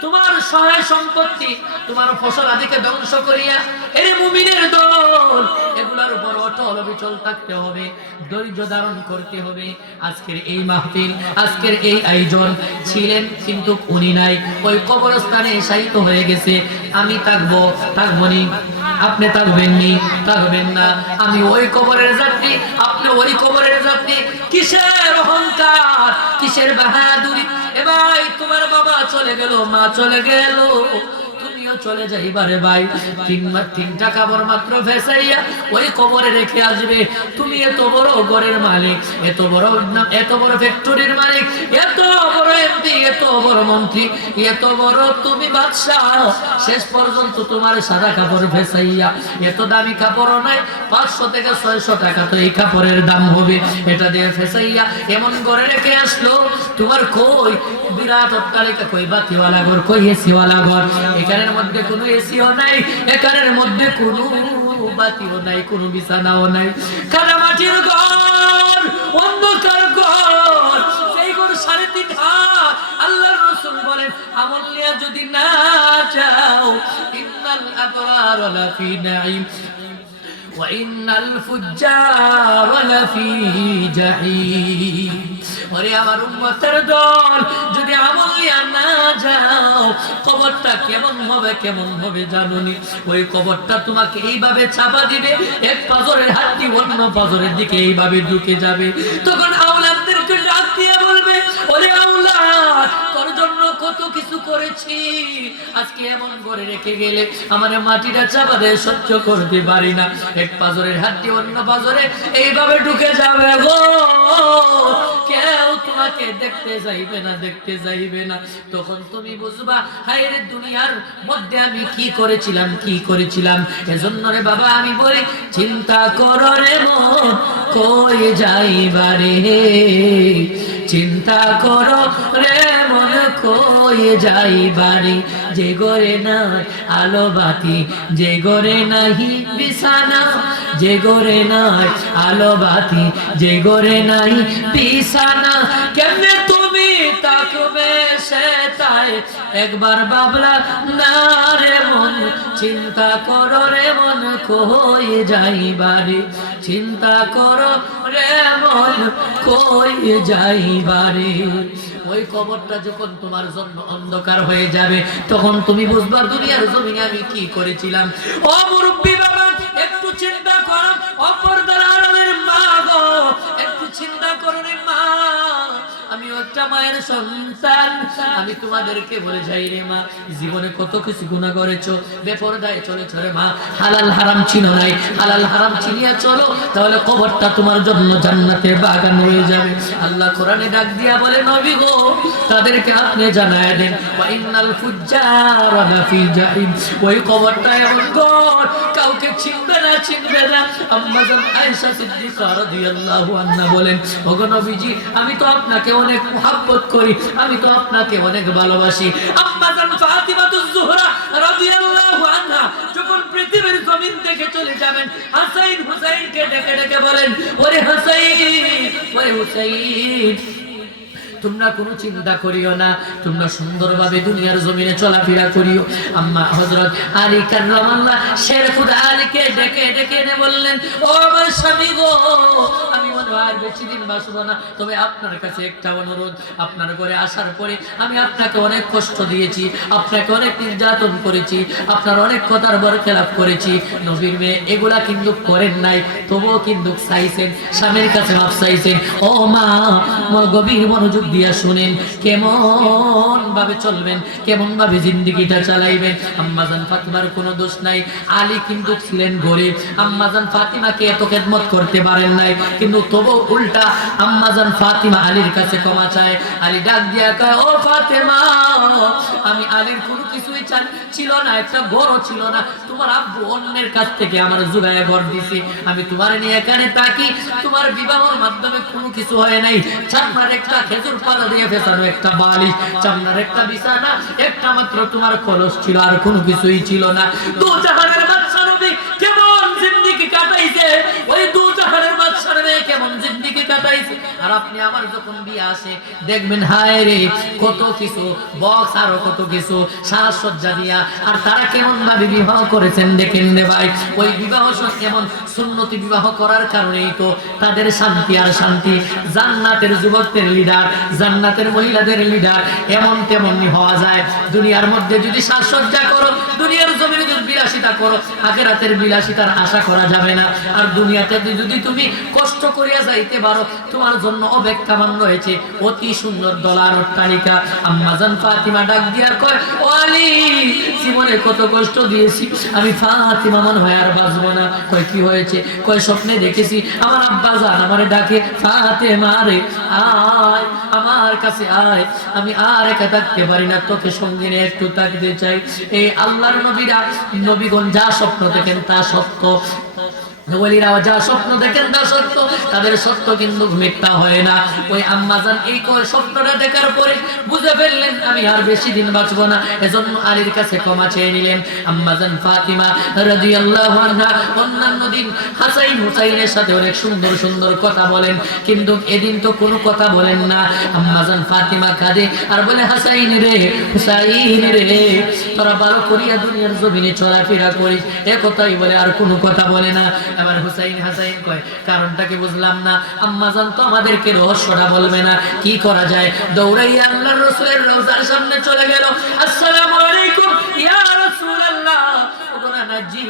তোমার সহায় সম্পত্তি, তোমার ফসল আদিকে ধ্বংস করিয়া, এর মুমিনের দল, এগুলার উপর অটল অবিচল থাকতে হবে, ধৈর্য ধারণ করতে হবে। আজকের এই মাহফিল, আজকের এই আয়োজন ছিলেন কিন্তু উনি নাই, ওই কবরস্থানে শায়িত হয়ে গেছে। আমি থাকবো, থাকবো নি, আপনি থাকবেন নি, থাকবেন না। আমি ওই কবরের যাত্রী, আপনি ওই কবরের যাত্রী। কিসের অহংকার, কিসের বাহাদুরি? এ ভাই, তোমার বাবা চলে গেল, মা চলে গেল, তুমিও চলে যাইবারে ভাই। তিনটা কাপড় মাত্র ফেসাইয়া ওই কবরে রেখে আসবে। তুমি এত বড় ঘরের মালিক, এত বড় ফ্যাক্টরির মালিক, এত বড় এমপি, এত বড় মন্ত্রী, এত বড় তুমি বাদশাহ, শেষ পর্যন্ত তোমার সাদা কাপড় ফেসাইয়া, এত দামি কাপড়ও নাই, 500 থেকে 600 টাকা তো এই কাপড়ের দাম হবে, এটা দিয়ে ফেসাইয়া এমন ঘরে রেখে আসলো। তোমার কই বিরাট অট্টালিকা, কই বাতিওয়ালা ঘর, কই এসিওয়ালা ঘর? এখানের মধ্যে কোনো এসিও নাই, এখানের মধ্যে কোনো বাতিও নাই, কোনো বিছানাও নাই, কাদামাটির ঘর, অন্ধকার ঘর, সেই ঘর 3.5 হাত। আল্লাহর রাসূল বলেন আমল নিয়ে যদি না যাও, ইন্নাল আবরার লাফি নাঈম ওয়া ইন্নাল ফুজ্জার লাফি জাহিম। ওরে আমার উম্মতের দল, যদি আমল নিয়ে না যাও, কবরটা কেমন হবে, কেমন হবে জানোনি? ওই কবরটা তোমাকে এইভাবে চাপা দিবে, এক পাজরের হাতটি অন্য পাজরের দিকে এইভাবে ঢুকে যাবে। তখন আওলাদদেরকে ডাক দিয়ে বলবে ওরে আওলাদ, তোর জন্য কত কিছু করেছি, আজকে এমন করে রেখে গেলে আমার মাটিটা চাপা দিয়ে সহ্য করতে পারি না। এক পাজরের হাতটি অন্য পাজরে এইভাবে ঢুকে যাবে গো, কেউ তোমাকে দেখতে যাইবে না, দেখতে যাইবে না। তখন তুমি বুঝবা হায় রে, দুনিয়ার মধ্যে আমি কি করেছিলাম, কি করেছিলাম। এজন্য রে বাবা আমি বলি, চিন্তা করো রে মন, কই যাইবারে, চিন্তা করো রে মন, কই যাইবারে। যে ঘরে নাই আলো বাতি, যে ঘরে নাহি বিছানা, যে ঘরে নাই আলো বাতি, যে ঘরে নাই বিছানা, কেমনে তুমি তাকবে সেটাই একবার ভাবলা না রে মন। চিন্তা করো রে মন, কই যাইবারে, চিন্তা করো রে মন, কই যাইবারে। ওই কবরটা যখন তোমার জন্য অন্ধকার হয়ে যাবে, তখন তুমি বুঝবা দুনিয়ার জমিনে আমি কি করেছিলাম। ও মুরব্বি বাবা, একটু চিন্তা করো, অপরদার আড়ালের মা গো, একটু চিন্তা করো রে মা। আমি একটা মায়ের সন্তান, আমি তোমাদেরকে বলে যাই রে মা, জীবনে কত কিছু গুনাহ করেছো, বেপরদায় চলেছো রে মা, হালাল হারাম চিনো নাই, হালাল হারাম চিনিয়া চলো, তাহলে কবরটা তোমার জন্য জান্নাতের বাগান হয়ে যাবে। আল্লাহ কোরআনে ডাক দিয়া বলে নবী গো, তাদেরকে আপনি জানায় দেন ওয়া ইন্নাল ফুজ্জার লাফি জাহিম, ওই কবরটা এমন ঘর কাউকে চিনবে না, চিনবে না। আম্মা জান আয়েশা সিদ্দিকা রাদিয়াল্লাহু আনহা বলেন ওগো নবীজি, আমি তো আপনাকে অনেক মুহাব্বত করি, আমি তো আপনাকে অনেক ভালোবাসি। আম্মা জান ফাতিমাতুজ জোহরা রাদিয়াল্লাহু আনহা যখন পৃথিবীর জমিন থেকে চলে যাবেন, হাসাইন হুসাইনকে ডেকে ডেকে বলেন ওরে হাসাইন, ওরে হুসাইন, তোমরা কোনো চিন্তা করিও না, তোমরা সুন্দরভাবে দুনিয়ার জমিনে চলাফেরা করিও। আম্মা হযরত আলী কাররামাল্লাহ শের খুদা আলীকে ডেকে ডেকে এনে বললেন ও আমার স্বামী গো, আমি মনে আর বেশি দিন বাঁচবো না, তবে আপনার কাছে একটা অনুরোধ, আপনার ঘরে আসার পরে আমি আপনাকে অনেক কষ্ট দিয়েছি, আপনাকে অনেক নির্যাতন করেছি, আপনার অনেক কথার বরখেলাপ করেছি, নবীর মেয়ে এগুলা কিন্তু করেন নাই, তবুও কিন্তু চাইছেন, স্বামীর কাছে মাফ চাইছেন। ও মা, গভীর মনোযোগ দিয়া শুনেন, কেমন ভাবে চলবেন, কেমন ভাবে জিন্দেগিটা চালাইবেন। আম্মাজান ফাতিমার কোনো দোষ নাই, আলী কিন্তু ছিলেন গরিব, আম্মাজান ফাতিমাকে এত খেদমত করতে পারেন নাই, কিন্তু তবু উল্টা আম্মাজান ফাতিমা আলীর কাছে ক্ষমা চায়। আলী ডাক দিয়া কয়, ও ফাতেমা, আমি আলীর কোনো কিছুই ছিল না, একটা ঘরও ছিল না, তোমার আব্বু অন্যের কাছ থেকে আমার জুগায়া ঘর দিছে, আমি তোমার নিয়ে এখানে থাকি, তোমার বিবাহের মাধ্যমে কোনো কিছু হয় নাই, চামড়ার একটা খেজুর পাতা দিয়ে ফেসানো একটা বালিশ, চামড়ার একটা বিছানা, একটা মাত্র তোমার কলস ছিল, আর কোনো কিছুই ছিল না। দু জাহানের বাদশা নবী কেমন জিন্দেগি কাটাইছে, ওই দু জাহানের বাদশার মেয়ে কেমন জিন্দেগি কাটাইছে, আর আপনি আমার যখন বিয়ে আসে দেখবেন হায় রে কত কিছু বক্স, আরো কত কিছু সাজসজ্জা দিয়া, আর তারা কেমন ভাবে বিবাহ করেছেন দেখেন রে ভাই। ওই বিবাহ এমন সুন্নতি বিবাহ করার কারণেই তো তাদের শান্তি আর শান্তি। জান্নাতের যুবকদের লিডার, জান্নাতের মহিলাদের লিডার এমন তেমনই হওয়া যায়। দুনিয়ার মধ্যে যদি সাজসজ্জা করো, দুনিয়ার জমিনে যদি বিলাসিতা করো, আখিরাতের বিলাসিতার আশা করা যাবে না। আর দুনিয়াতে যদি তুমি কষ্ট করিয়া যাইতে পারো, তোমার জন্য অপেক্ষামান রয়েছে অতি সুন্দর দলার অট্টালিকা। আম্মাজান ফাতিমা ডাক দিয়া কয়, ও আলী, জীবনে কত কষ্ট দিয়েছি আমি, ফাতিমা মনে হয় আর বাঁচবো না। কয় কি হয়েছে? কয় স্বপ্নে দেখেছি আমার আব্বা জান আমারে ডাকে, ফাতেমা রে আয় আমার কাছে আয়, আমি আর একা থাকতে পারি না, তোকে সঙ্গে নিয়ে একটু থাকতে চাই। এই আল্লাহর নবীরা, নবীগণ যা স্বপ্ন দেখেন তা সত্য, ওলিরাও যা স্বপ্ন দেখেন তা সত্য, তাদের সত্য কিন্তু মিথ্যা হয় না। ওই আম্মাজান এই স্বপ্নটা দেখার পরে বুঝে ফেললেন আমি আর বেশি দিন বাঁচবো না, এজন্য আলীর কাছে ক্ষমা চেয়ে নিলেন। আম্মাজান ফাতিমা রাদিয়াল্লাহু আনহা অন্যান্য দিন হাসাইন হুসাইনের সাথে অনেক সুন্দর সুন্দর কথা বলেন, কিন্তু এদিন তো কোনো কথা বলেন না। আম্মাজান ফাতিমা কাঁদে আর বলে, হাসাইন রে, হুসাইন রে, তোরা ভালো করিয়া দুনিয়ার জমিনে চলাফেরা করিস, এ কথাই বলে, আর কোনো কথা বলে না। এবার হুসাইন হাসাইন কয়, কারণটা কি বুঝলাম না। আম্মাজান তো আমাদেরকে রহস্যটা বলবে না, কি করা যায়? দৌড়াইয়া আল্লাহর রাসূলের রওজার সামনে চলে গেল। আসসালামু আলাইকুম ইয়া রাসূলুল্লাহ। জি,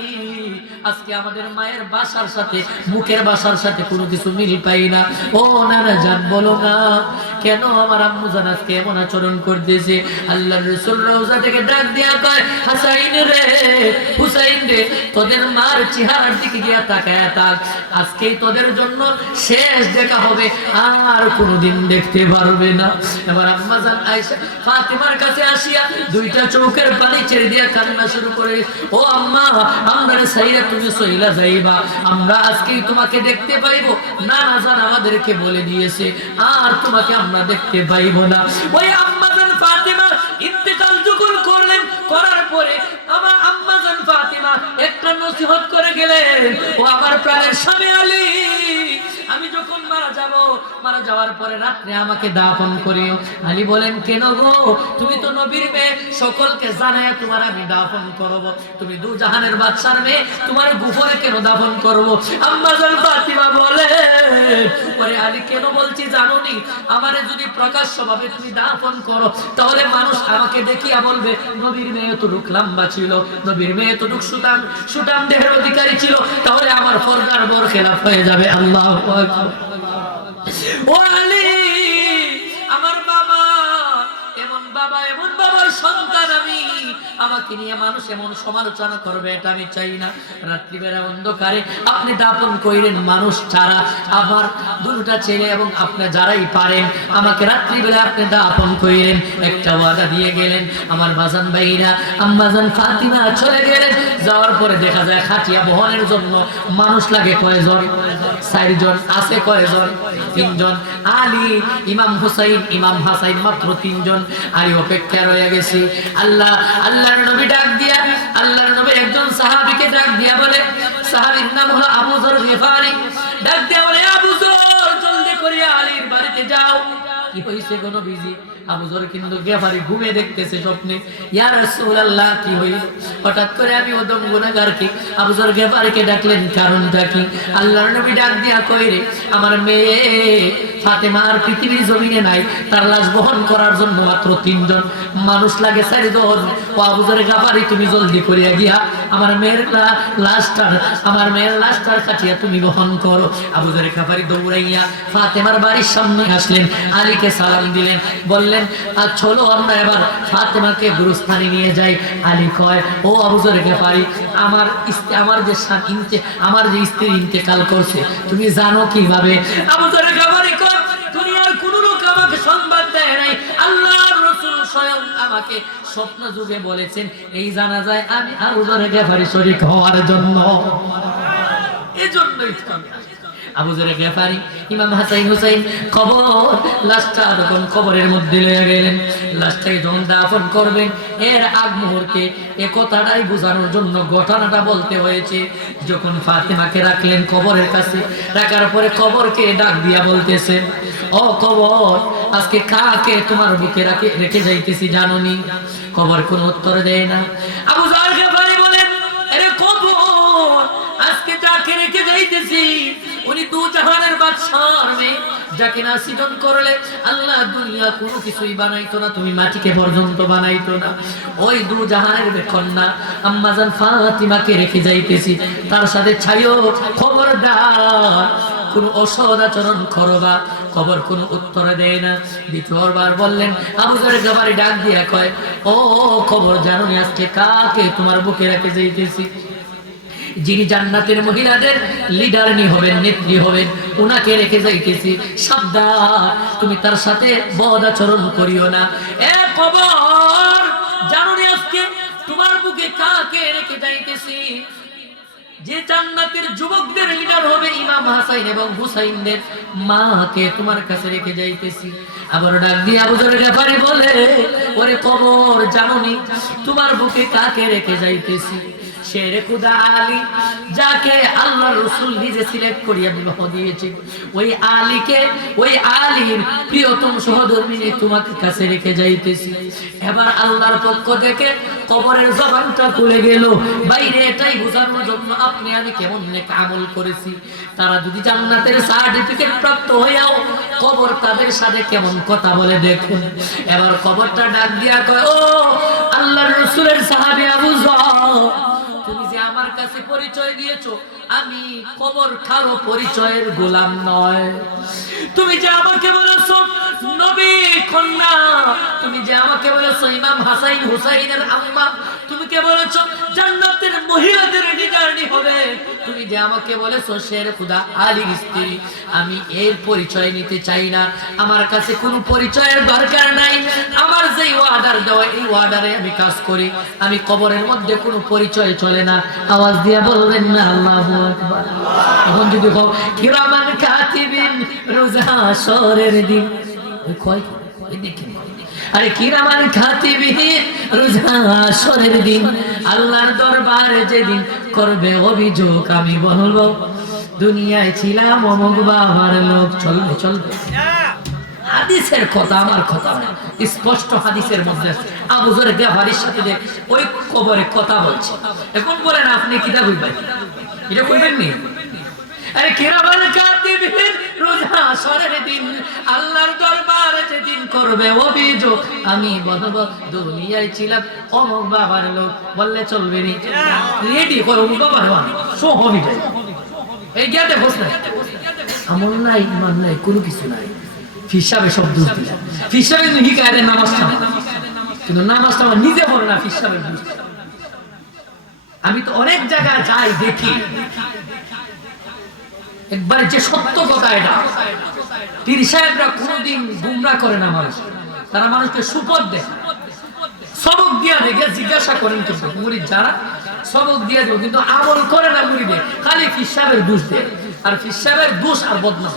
আজকে আমাদের মায়ের বাসার সাথে মুখের বাসার সাথে কোনো কিছু মিল পাই না। ও নানা জান, বলো না কেন আমার আম্মু জান আজকে এমন আচরণ করতেছে? আল্লাহর রাসূল রওজা থেকে ডাক দিয়া কয়, হাসাইন রে, হুসাইন রে, তোদের মার চেহারার দিকে গিয়া তাকায়া থাক, আজকেই তোদের জন্য শেষ দেখা হবে, আর কোনোদিন দেখতে পারবে না। এবার আম্মা জান আয়েশা ফাতিমার কাছে আসিয়া দুইটা চোখের পানি ছেড়ে দিয়া কান্না শুরু করে, ও আম্মা, আমরা সাইরা তুমি সইলা যাইবা, আমরা আজকেই তোমাকে দেখতে পাইবো, না না জান আমাদেরকে বলে দিয়েছে আর তোমাকে আমরা দেখতে পাইবো না। ওই আম্মা জান ফাতিমা ইন্তেকাল যখন করলেন, করার পরে আমার আম্মা জান ফাতিমা একটা নসিহত করে গেলেন, ও আমার প্রাণের স্বামী আলী, আমি যখন মারা যাব, মারা যাওয়ার পরে রাত্রে আমাকে দাফন করিও। আলী বলেন, কেন গো, তুমি তো নবীর মেয়ে, সকলকে জানায়া তোমার আমি দাফন করব, তুমি দু জাহানের বাদশার মেয়ে, তোমার গোপনে কেন দাফন করব? আম্মা জান ফাতিমা বলে, ওরে আলী, কেন বলছি জানোনি? আমারে যদি প্রকাশ্যভাবে তুমি দাফন করো, তাহলে মানুষ আমাকে দেখিয়া বলবে নবীর মেয়ে এতটুক লম্বা ছিল, নবীর মেয়ে এতটুক সুটাম দেহের অধিকারী ছিল, তাহলে আমার পর্দার বরখেলাপ হয়ে যাবে। আল্লাহু আকবার। ও আলী, আমার বাবা এমন বাবা, এমন বাবার সন্তান আমি, আমাকে নিয়ে মানুষ এমন সমালোচনা করবে এটা আমি চাই না। রাত্রিবেলা অন্ধকারে আপনি দাফন কইলেন মানুষ ছাড়া, আমার দুটা ছেলে এবং আপনি যারাই পারেন আমাকে রাত্রিবেলা আপনি দাফন কইলেন, একটা ওয়াদা দিয়ে গেলেন। আমার বাজান ভাইরা, আম্মাজান ফাতিমা চলে গেলেন, যাওয়ার পরে দেখা যায় খাটিয়া বহনের জন্য মানুষ লাগে কয়জন? 4 জন। আছে কয়জন? 3 জন। আলী, ইমাম হুসাইন, ইমাম হাসাইন মাত্র 3 জন। আলী অপেক্ষা রয়ে গেছে। আল্লাহর নবী ডাক দিয়া, আল্লাহর নবী একজন সাহাবীকে ডাক দিয়া বলে, সাহাবীর নাম হলো আবু যর গিফারি, ডাক দিয়া বলে, আবু যর, জলদি করিয়া আলীর বাড়িতে যাও, কি হইছে গো নবীজি? আবু যর কিন্তু গেফারি ঘুমে দেখতেছে স্বপ্নে, ইয়া রাসূলুল্লাহ কি হইল? হঠাৎ করে আমি ওদম গুনাহগারকে আবু যর গেফারিকে ডাকলেন, কারণটা কি? আল্লাহর নবী ডাক দিয়া কইরে, আমার মেয়ে ফাতেমা আর পৃথিবীর জমিনে নাই, তার লাশ বহন করার জন্য মাত্র 3 জন মানুষ লাগে, 4 জন। ও আবু যর গেফারি, তুমি জলদি করিয়া গিয়া আমার মেয়ের লাশটার কাটিয়া তুমি বহন করো। আবু যর গেফারি দৌড়াইয়া ফাতেমার বাড়ির সামনে আসলেন, আলীকে সালাম দিলেন, বললেন চলো আমরা এবার ফাতেমাকে গুরুস্থানে নিয়ে যাই। আলী কয়, ও আবু যর গেফারি, আমার যে স্ত্রী ইন্তেকাল করছে তুমি জানো কিভাবে? আবু যর গেফারি কয়, দুনিয়ার কোন লোক আমাকে সংবাদ দেয় নাই, আল্লাহর রাসূল স্বয়ং আমাকে স্বপ্ন যুগে বলেছেন এই জানাজায় আমি আবু যর গেফারি শরীক হওয়ার জন্য। এজন্যই আবু যর গেফারি ইমাম হাসান হুসাইন লাশটা যখন কবরের মধ্যে লয়ে গেলেন, লাশটাকে যখন দাফন করবেন এর আগ মুহূর্তে এ কথাটাই বোঝানোর জন্য ঘটনাটা বলতে হয়েছে। যখন ফাতেমাকে রাখলেন কবরের কাছে, রাখার পরে কবরকে ডাক দিয়া বলতেছেন, ও কবর, আজকে কাকে তোমার বুকে রেখে যাইতেছি জানোনি? কবর কোন উত্তর দেয় না। আবু যর গেফারি বলেন, আরে কবর, আজকে যাকে রেখে যাইতেছি উনি দু জাহানের বাদশার মেয়ে, যাকে না সৃজন করলে আল্লাহ দুনিয়া কোনো কিছুই বানাইতো না, তুমি মাটিকে পর্যন্ত বানাইতো না। ওই দু জাহানের কন্যা আম্মাজান ফাতিমাকে রেখে যাইতেছি, তার সাথে ছাইও, খবরদার কোন অসদাচরণ করবা। কবর কোন উত্তর দেয় না। দ্বিতীয়বার বললেন, আবু যর গেফারি ডাক দিয়া কয়, ও খবর, জানো নি আজকে কাকে তোমার বুকে রেখে যাইতেছি? যিনি জান্নাতের মহিলাদের লিডারনি হবেন, নেত্রী হবেন, উনাকে রেখে যাইতেছি। সাবধান, তুমি তার সাথে বদ আচরণ করিও না। এ কবর, জানো নি আজকে তোমার বুকে কাকে রেখে যাইতেছি? যে জান্নাতের যুবকদের লিডার হবে ইমাম হাসান এবং হুসাইনদের মাকে তোমার কাছে রেখে যাইতেছি। আবার ডাক দিয়ে আবু যর গেফারি বলে, ওরে কবর, জানো নি তোমার বুকে কাকে রেখে যাইতেছি? শেরে খুদা আলী, যাকে আল্লাহর রাসূল নিজে সিলেক্ট করিয়া বিবাহ দিয়েছে, ওই আলীকে, ওই আলীর প্রিয়তম সহধর্মিনী তোমাকে কাছে রেখে যাইতেছি। এবার আল্লাহর পক্ষ থেকে কবরের জবানটা খুলে গেল, বাইরে এটাই বোঝানোর জন্য আপনি আমি কেমন নেক আমল করেছি। তারা যদি জান্নাতের সার্টিফিকেট প্রাপ্ত হইয়াও কবর তাদের সাথে কেমন কথা বলে দেখুন। এবার কবরটা ডাক দিয়া কয়, ও আল্লাহর রাসূলের সাহাবী আবু যর, তুমি যে আমার কাছে পরিচয় দিয়েছো, আমি কবর কারো পরিচয়ের গোলাম নয়। তুমি যে আমাকে বলেছো নবী কন্যা, তুমি যে আমাকে বলেছো ইমাম হাসান হুসাইনের আম্মা, তুমি কে বলেছো জান্নাতের মহিলাদের লিডারনি হবে, তুমি যে আমাকে বলেছো শের খুদা আলীর স্ত্রী, আমি এর পরিচয় নিতে চাই না। আমার কাছে কোনো পরিচয়ের দরকার নাই। আমার যে ওয়ার্ডার দেওয়া এই ওয়ার্ডারে আমি কাজ করি। আমি কবরের মধ্যে কোনো পরিচয় চলে না। আওয়াজ দিয়ে বলবেন না আল্লাহু আকবার। এখন যদি কও কিরামান কাতিবিন রোজা হাশরের দিন, ওই কয় ওই দেখেন, আরে কিরামান কাতিবিন রোজা হাশরের দিন, আল্লাহর দরবারে যেদিন করবে অভিযোগ, আমি বলবো দুনিয়ায় ছিলাম অমুক বাবার লোক। চলবে চলবে, হাদিসের কথা, আমার কথা না, স্পষ্ট হাদিসের মধ্যে আবু যর গেফারির সাথে ওই কবরে কথা বলছে। এখন বলেন আপনি কিটা কইবেন? এটা কইবেন নি? আরে কিরামান কাতিবিন রোজা হাশরের দিন, আল্লাহর দরবারে যেদিন করবে অভিযোগ, আমি বলবো দুনিয়ায় ছিলাম অমুক বাবার লোক। বললে চলবে নি? রেডি করো বাবার মান সো হবি এই গিয়াতে বস না, আমল নাই, ইমান নাই, কোনো কিছু নাই। ফিসাবে সব দোষ দিলাম। ফিসাবে হিকায়ে নামাজটা, কিন্তু নামাজটা আমার নিজে পড়ে না, ফিসাবে দোষ। আমি তো অনেক জায়গায় যাই, দেখি একবার যে সত্য কথা, এটা পীর সাহেবরা কোনোদিন গুমরাহ করে না মানুষ, তারা মানুষকে সুপথ দেয়, সবক দিয়া দেখে জিজ্ঞাসা করেন কিন্তু মুরিদ যারা সবক দিয়া দেয়, কিন্তু আমল করে না মুরিদে, খালি পীর সাহেবের দোষ দেয়। আর পীর সাহেবের দোষ আর বদনাম,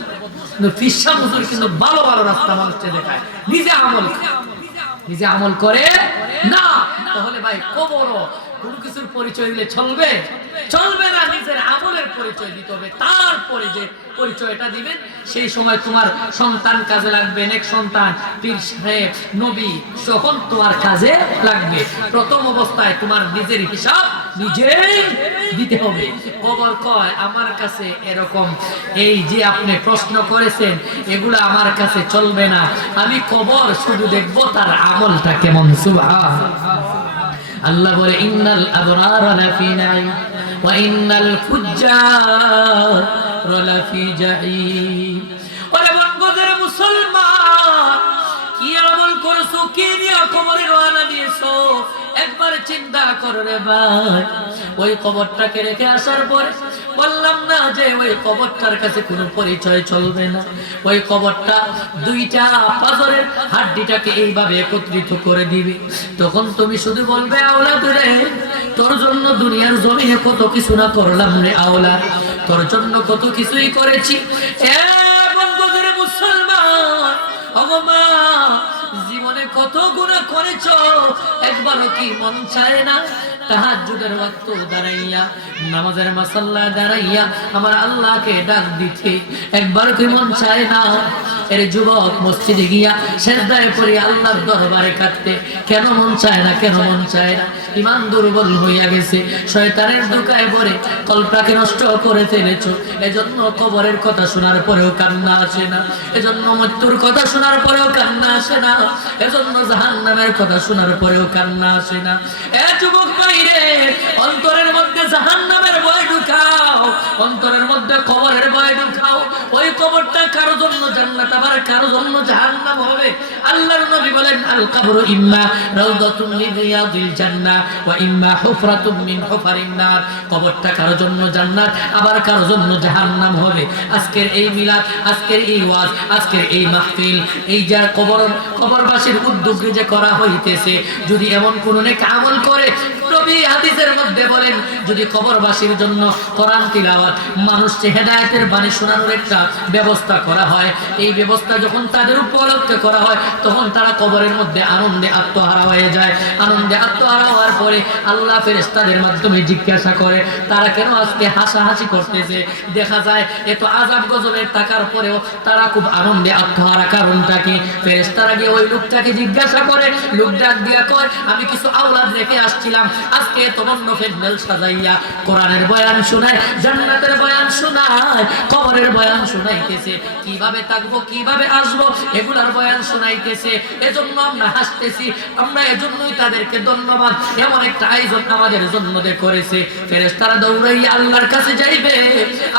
কিন্তু পীর সাহেব হুজুর কিন্তু ভালো ভালো রাস্তা মানুষকে দেখায়, নিজে আমল করে না। তাহলে ভাই কবর কোনো কিছুর পরিচয় দিলে চলবে? চলবে না। নিজের আমলের পরিচয় দিতে হবে, তারপরে যে পরিচয়টা দিবেন সেই সময় তোমার সন্তান কাজে লাগবে, নেক সন্তান, পীর সাহেব, নবী, তখন তোমার কাজে লাগবে। প্রথম অবস্থায় তোমার নিজের হিসাব নিজেই দিতে হবে। কবর কয় আমার কাছে এরকম, এই যে আপনি প্রশ্ন করেছেন এগুলো আমার কাছে চলবে না, আমি কবর শুধু দেখবো তার আমলটা কেমন। সুবহানাল্লাহ। আল্লাহ বলে ইন্নাল আবরারা লাফি নাঈম ওয়া ইন্নাল ফুজ্জারা লাফি জাহিম। ওরে বন্ধুদের মুসলমান, কি আমল করছো, কি নিয়ে কবরে রওনা দিয়েছো, একবার চিন্তা করো রে ভাই। ওই কবরটাকে রেখে আসার পরে বললাম না যে ওই কবরটার কাছে কোনো পরিচয় চলবে না। ওই কবরটা দুইটা পাথরের হাড্ডিটাকে এইভাবে একত্রিত করে দিবে। তখন তুমি শুধু বলবে আওলাদ রে, তোর জন্য দুনিয়ার জমিনে কত কিছু না করলাম রে আওলাদ, তোর জন্য কত কিছুই করেছি। এ বন্ধুদের মুসলমান, মা জীবনে কত গুনাহ করেছো, একবারও কি মন চায় না তাহাজ্জুদের ওয়াক্ত দাঁড়াইয়া, নামাজের মাসাল্লায় দাঁড়াইয়া আমার আল্লাহকে ডাক দিতে? একবার কি মন চায় না? এর যুবক মসজিদে গিয়া সিজদায় পড়ে আল্লাহর দরবারে কাঁদতে কেন মন চায় না? কেন মন চায় না? ঈমান দুর্বল হইয়া গেছে, শয়তানের ধোঁকায় পড়ে কল্পটাকে নষ্ট করে ফেলেছো। এজন্য কবরের কথা শোনার পরেও কান্না আসে না, এজন্য মৃত্যুর কথা শোনার পরেও কান্না আসে না, এজন্য জাহান্নামের কথা শোনার পরেও কান্না আসে না। এ যুবক ভাইরে, অন্তরের মধ্যে জাহান্নামের ভয় ঢুকাও, অন্তরের মধ্যে কবরের ভয় ঢুকাও। ওই কবরটা কারো জন্য জান্নাত, আবার কারো জন্য জাহান্নাম হবে। আল্লাহর নবী বলেন আল কবরু ইম্মা রাউদাতুন মিন রিয়াদিল জান্নাহ ওয়া ইম্মা হুফরাতুন মিন হুফারিন নার। কবরটা কারো জন্য জান্নাত, আবার কারো জন্য জাহান্নাম হবে। আজকের এই মিলাদ, আজকের এই ওয়াজ, আজকের এই মাহফিল, এই যা কবরবাসীর উদ্যোগে যে করা হইতেছে, যদি এমন কোন নেক আমল করে, নবী হাদিসের মধ্যে বলেন যদি কবরবাসীর জন্য কোরআন তিলাওয়াত, মানুষকে হেদায়েতের বাণী শোনানোর একটা ব্যবস্থা করা হয়, এই ব্যবস্থা যখন তাদের উপলক্ষে করা হয় তখন তারা কবরের মধ্যে আনন্দে আত্মহারা হয়ে যায়। আনন্দে আত্মহারা হওয়ার পরে আল্লাহ ফেরেশতাদের মাধ্যমে জিজ্ঞাসা করে তারা কেন আজকে হাসাহাসি করতেছে। দেখা যায় এত আযাব গজবের থাকার পরেও তারা খুব আনন্দে আত্মহারা, কারণটা কি? ফেরেশতারা গিয়ে ওই লোকটাকে জিজ্ঞাসা করে, লোক ডাক দিয়া কয় আমি কিছু আওলাদ রেখে আসছিলাম, আজকে তোমার প্যান্ডেল সাজাইয়া কোরআনের বয়ান শোনায়, জান্নাতের বয়ান শোনায়, কবরের বয়ান শোনাইতেছে, কিভাবে থাকবো, কিভাবে আসবো, এগুলার বয়ান শোনাইতেছে। এজন্য আমরা হাসতেছি, আমরা এজন্যই তাদেরকে ধন্যবাদ, এমন একটা আয়োজন আমাদের জন্য করেছে। ফেরেশতারা দৌড়াইয়া আল্লাহর কাছে যাইবে,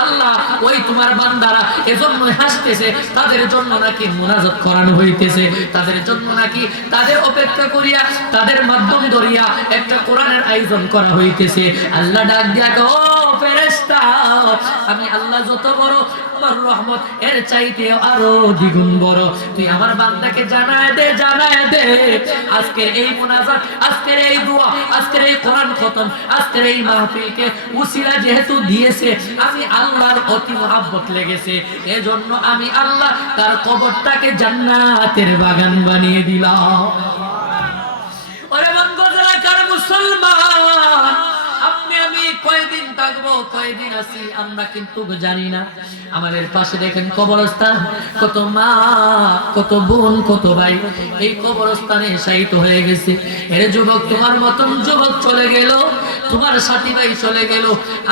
আল্লাহ ওই তোমার বান্দারা এজন্যই হাসতেছে, তাদের জন্য নাকি মুনাজাত করানো হইতেছে, তাদের জন্য নাকি তাদের অপেক্ষা করিয়া তাদের মাধ্যম ধরিয়া একটা কোরআনের আয়োজন করা হইতেছে। আল্লাহ ডাক দিয়া কয় ও ফেরেশতা, আমি আল্লাহ যত বড়, আমার রহমত এর চাইতে আরো দ্বিগুণ বড়, তুই আমার বান্দাকে জানায় দে, জানায় দে আজকের এই মুনাজাত, আজকের এই দোয়া, আজকের এই কোরআন খতম, আজকের এই মাহফিলকে উসিলা যেহেতু দিয়েছে, আমি আল্লাহর অতি মহব্বত লেগেছে, এজন্য আমি আল্লাহ তার কবরটাকে জান্নাতের বাগান বানিয়ে দিলাম। ওরে বন্ধুরা, কার মুসলমান, আপনি আমি কয়দিন থাকবো, কয়দিন আছি আমরা কিন্তু জানি না। আমাদের পাশে দেখেন কবরস্থান, কত মা, কত বোন, কত ভাই এই কবরস্থানে শায়িত হয়ে গেছে। এর যুবক, তোমার মতন যুবক চলে গেল, তোমার সাথী ভাই চলে গেল,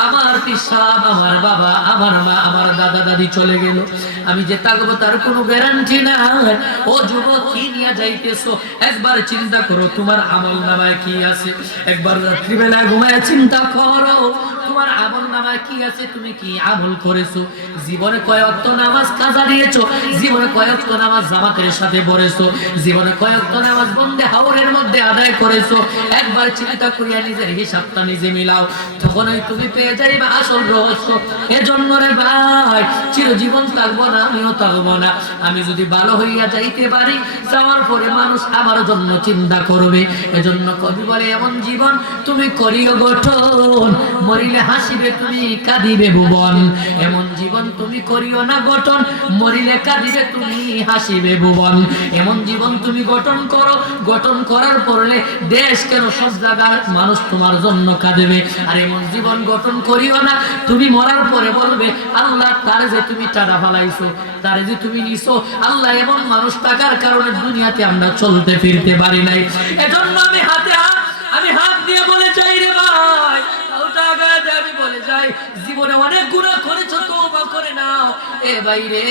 আমার পিসাব, আমার বাবা, আমার মা, আমার দাদা দাদি চলে গেল, আমি যে থাকবো তার কোনো গ্যারান্টি নাই। ও যুবক, কি নিয়ে যাইতেছো? একবার চিন্তা করো তোমার আমল নামায় কি আছে, একবার রাত্রিবেলা ঘুমায় চিন্তা করো তোমার আমল নামায় কি আছে, তুমি কি আমল করেছো, জীবনে কয় ওয়াক্ত নামাজ কাজা দিয়েছো, জীবনে কয় ওয়াক্ত নামাজ জামাতের সাথে পড়েছো, জীবনে কয় ওয়াক্ত নামাজ বন্দে হাওরের মধ্যে আদায় করেছো, একবার চিন্তা করিয়া নিজের হিসাবটা নিজে মিলাও, তখনই তুমি পেয়ে যাইবা আসল রহস্য। এজন্য রে ভাই, চিরজীবন থাকবো না, আমিও থাকবো না, আমি যদি ভালো হইয়া যাইতে পারি, যাওয়ার পরে মানুষ আমার জন্য চিন্তা করবে। এজন্য কবি বলে এমন জীবন তুমি করিও গঠন, মরিলে মরিলে হাসিবে তুমি কাঁদিবে ভুবন। এমন জীবন তুমি করিও না গঠন, মরিলে কাঁদিবে তুমি হাসিবে ভুবন। এমন জীবন তুমি গঠন করো, গঠন করার পরে দেশ কেন সব জায়গায় মানুষ তোমার জন্য কাঁদবে। আর এমন জীবন গঠন করিও না, তুমি মরার পরে বলবে আল্লাহ তারে যে তুমি টাকা ফালাইছো, তারে যে তুমি নিছো, আল্লাহ এমন মানুষ থাকার কারণে দুনিয়াতে আমরা চলতে ফিরতে পারি নাই। এজন্য আমি হাত দিয়ে বলে চাই রে ভাই, আমি বলে যাই জীবনে অনেক গুনাহ করেছো, তওবা করে নাও। এ ভাই রে,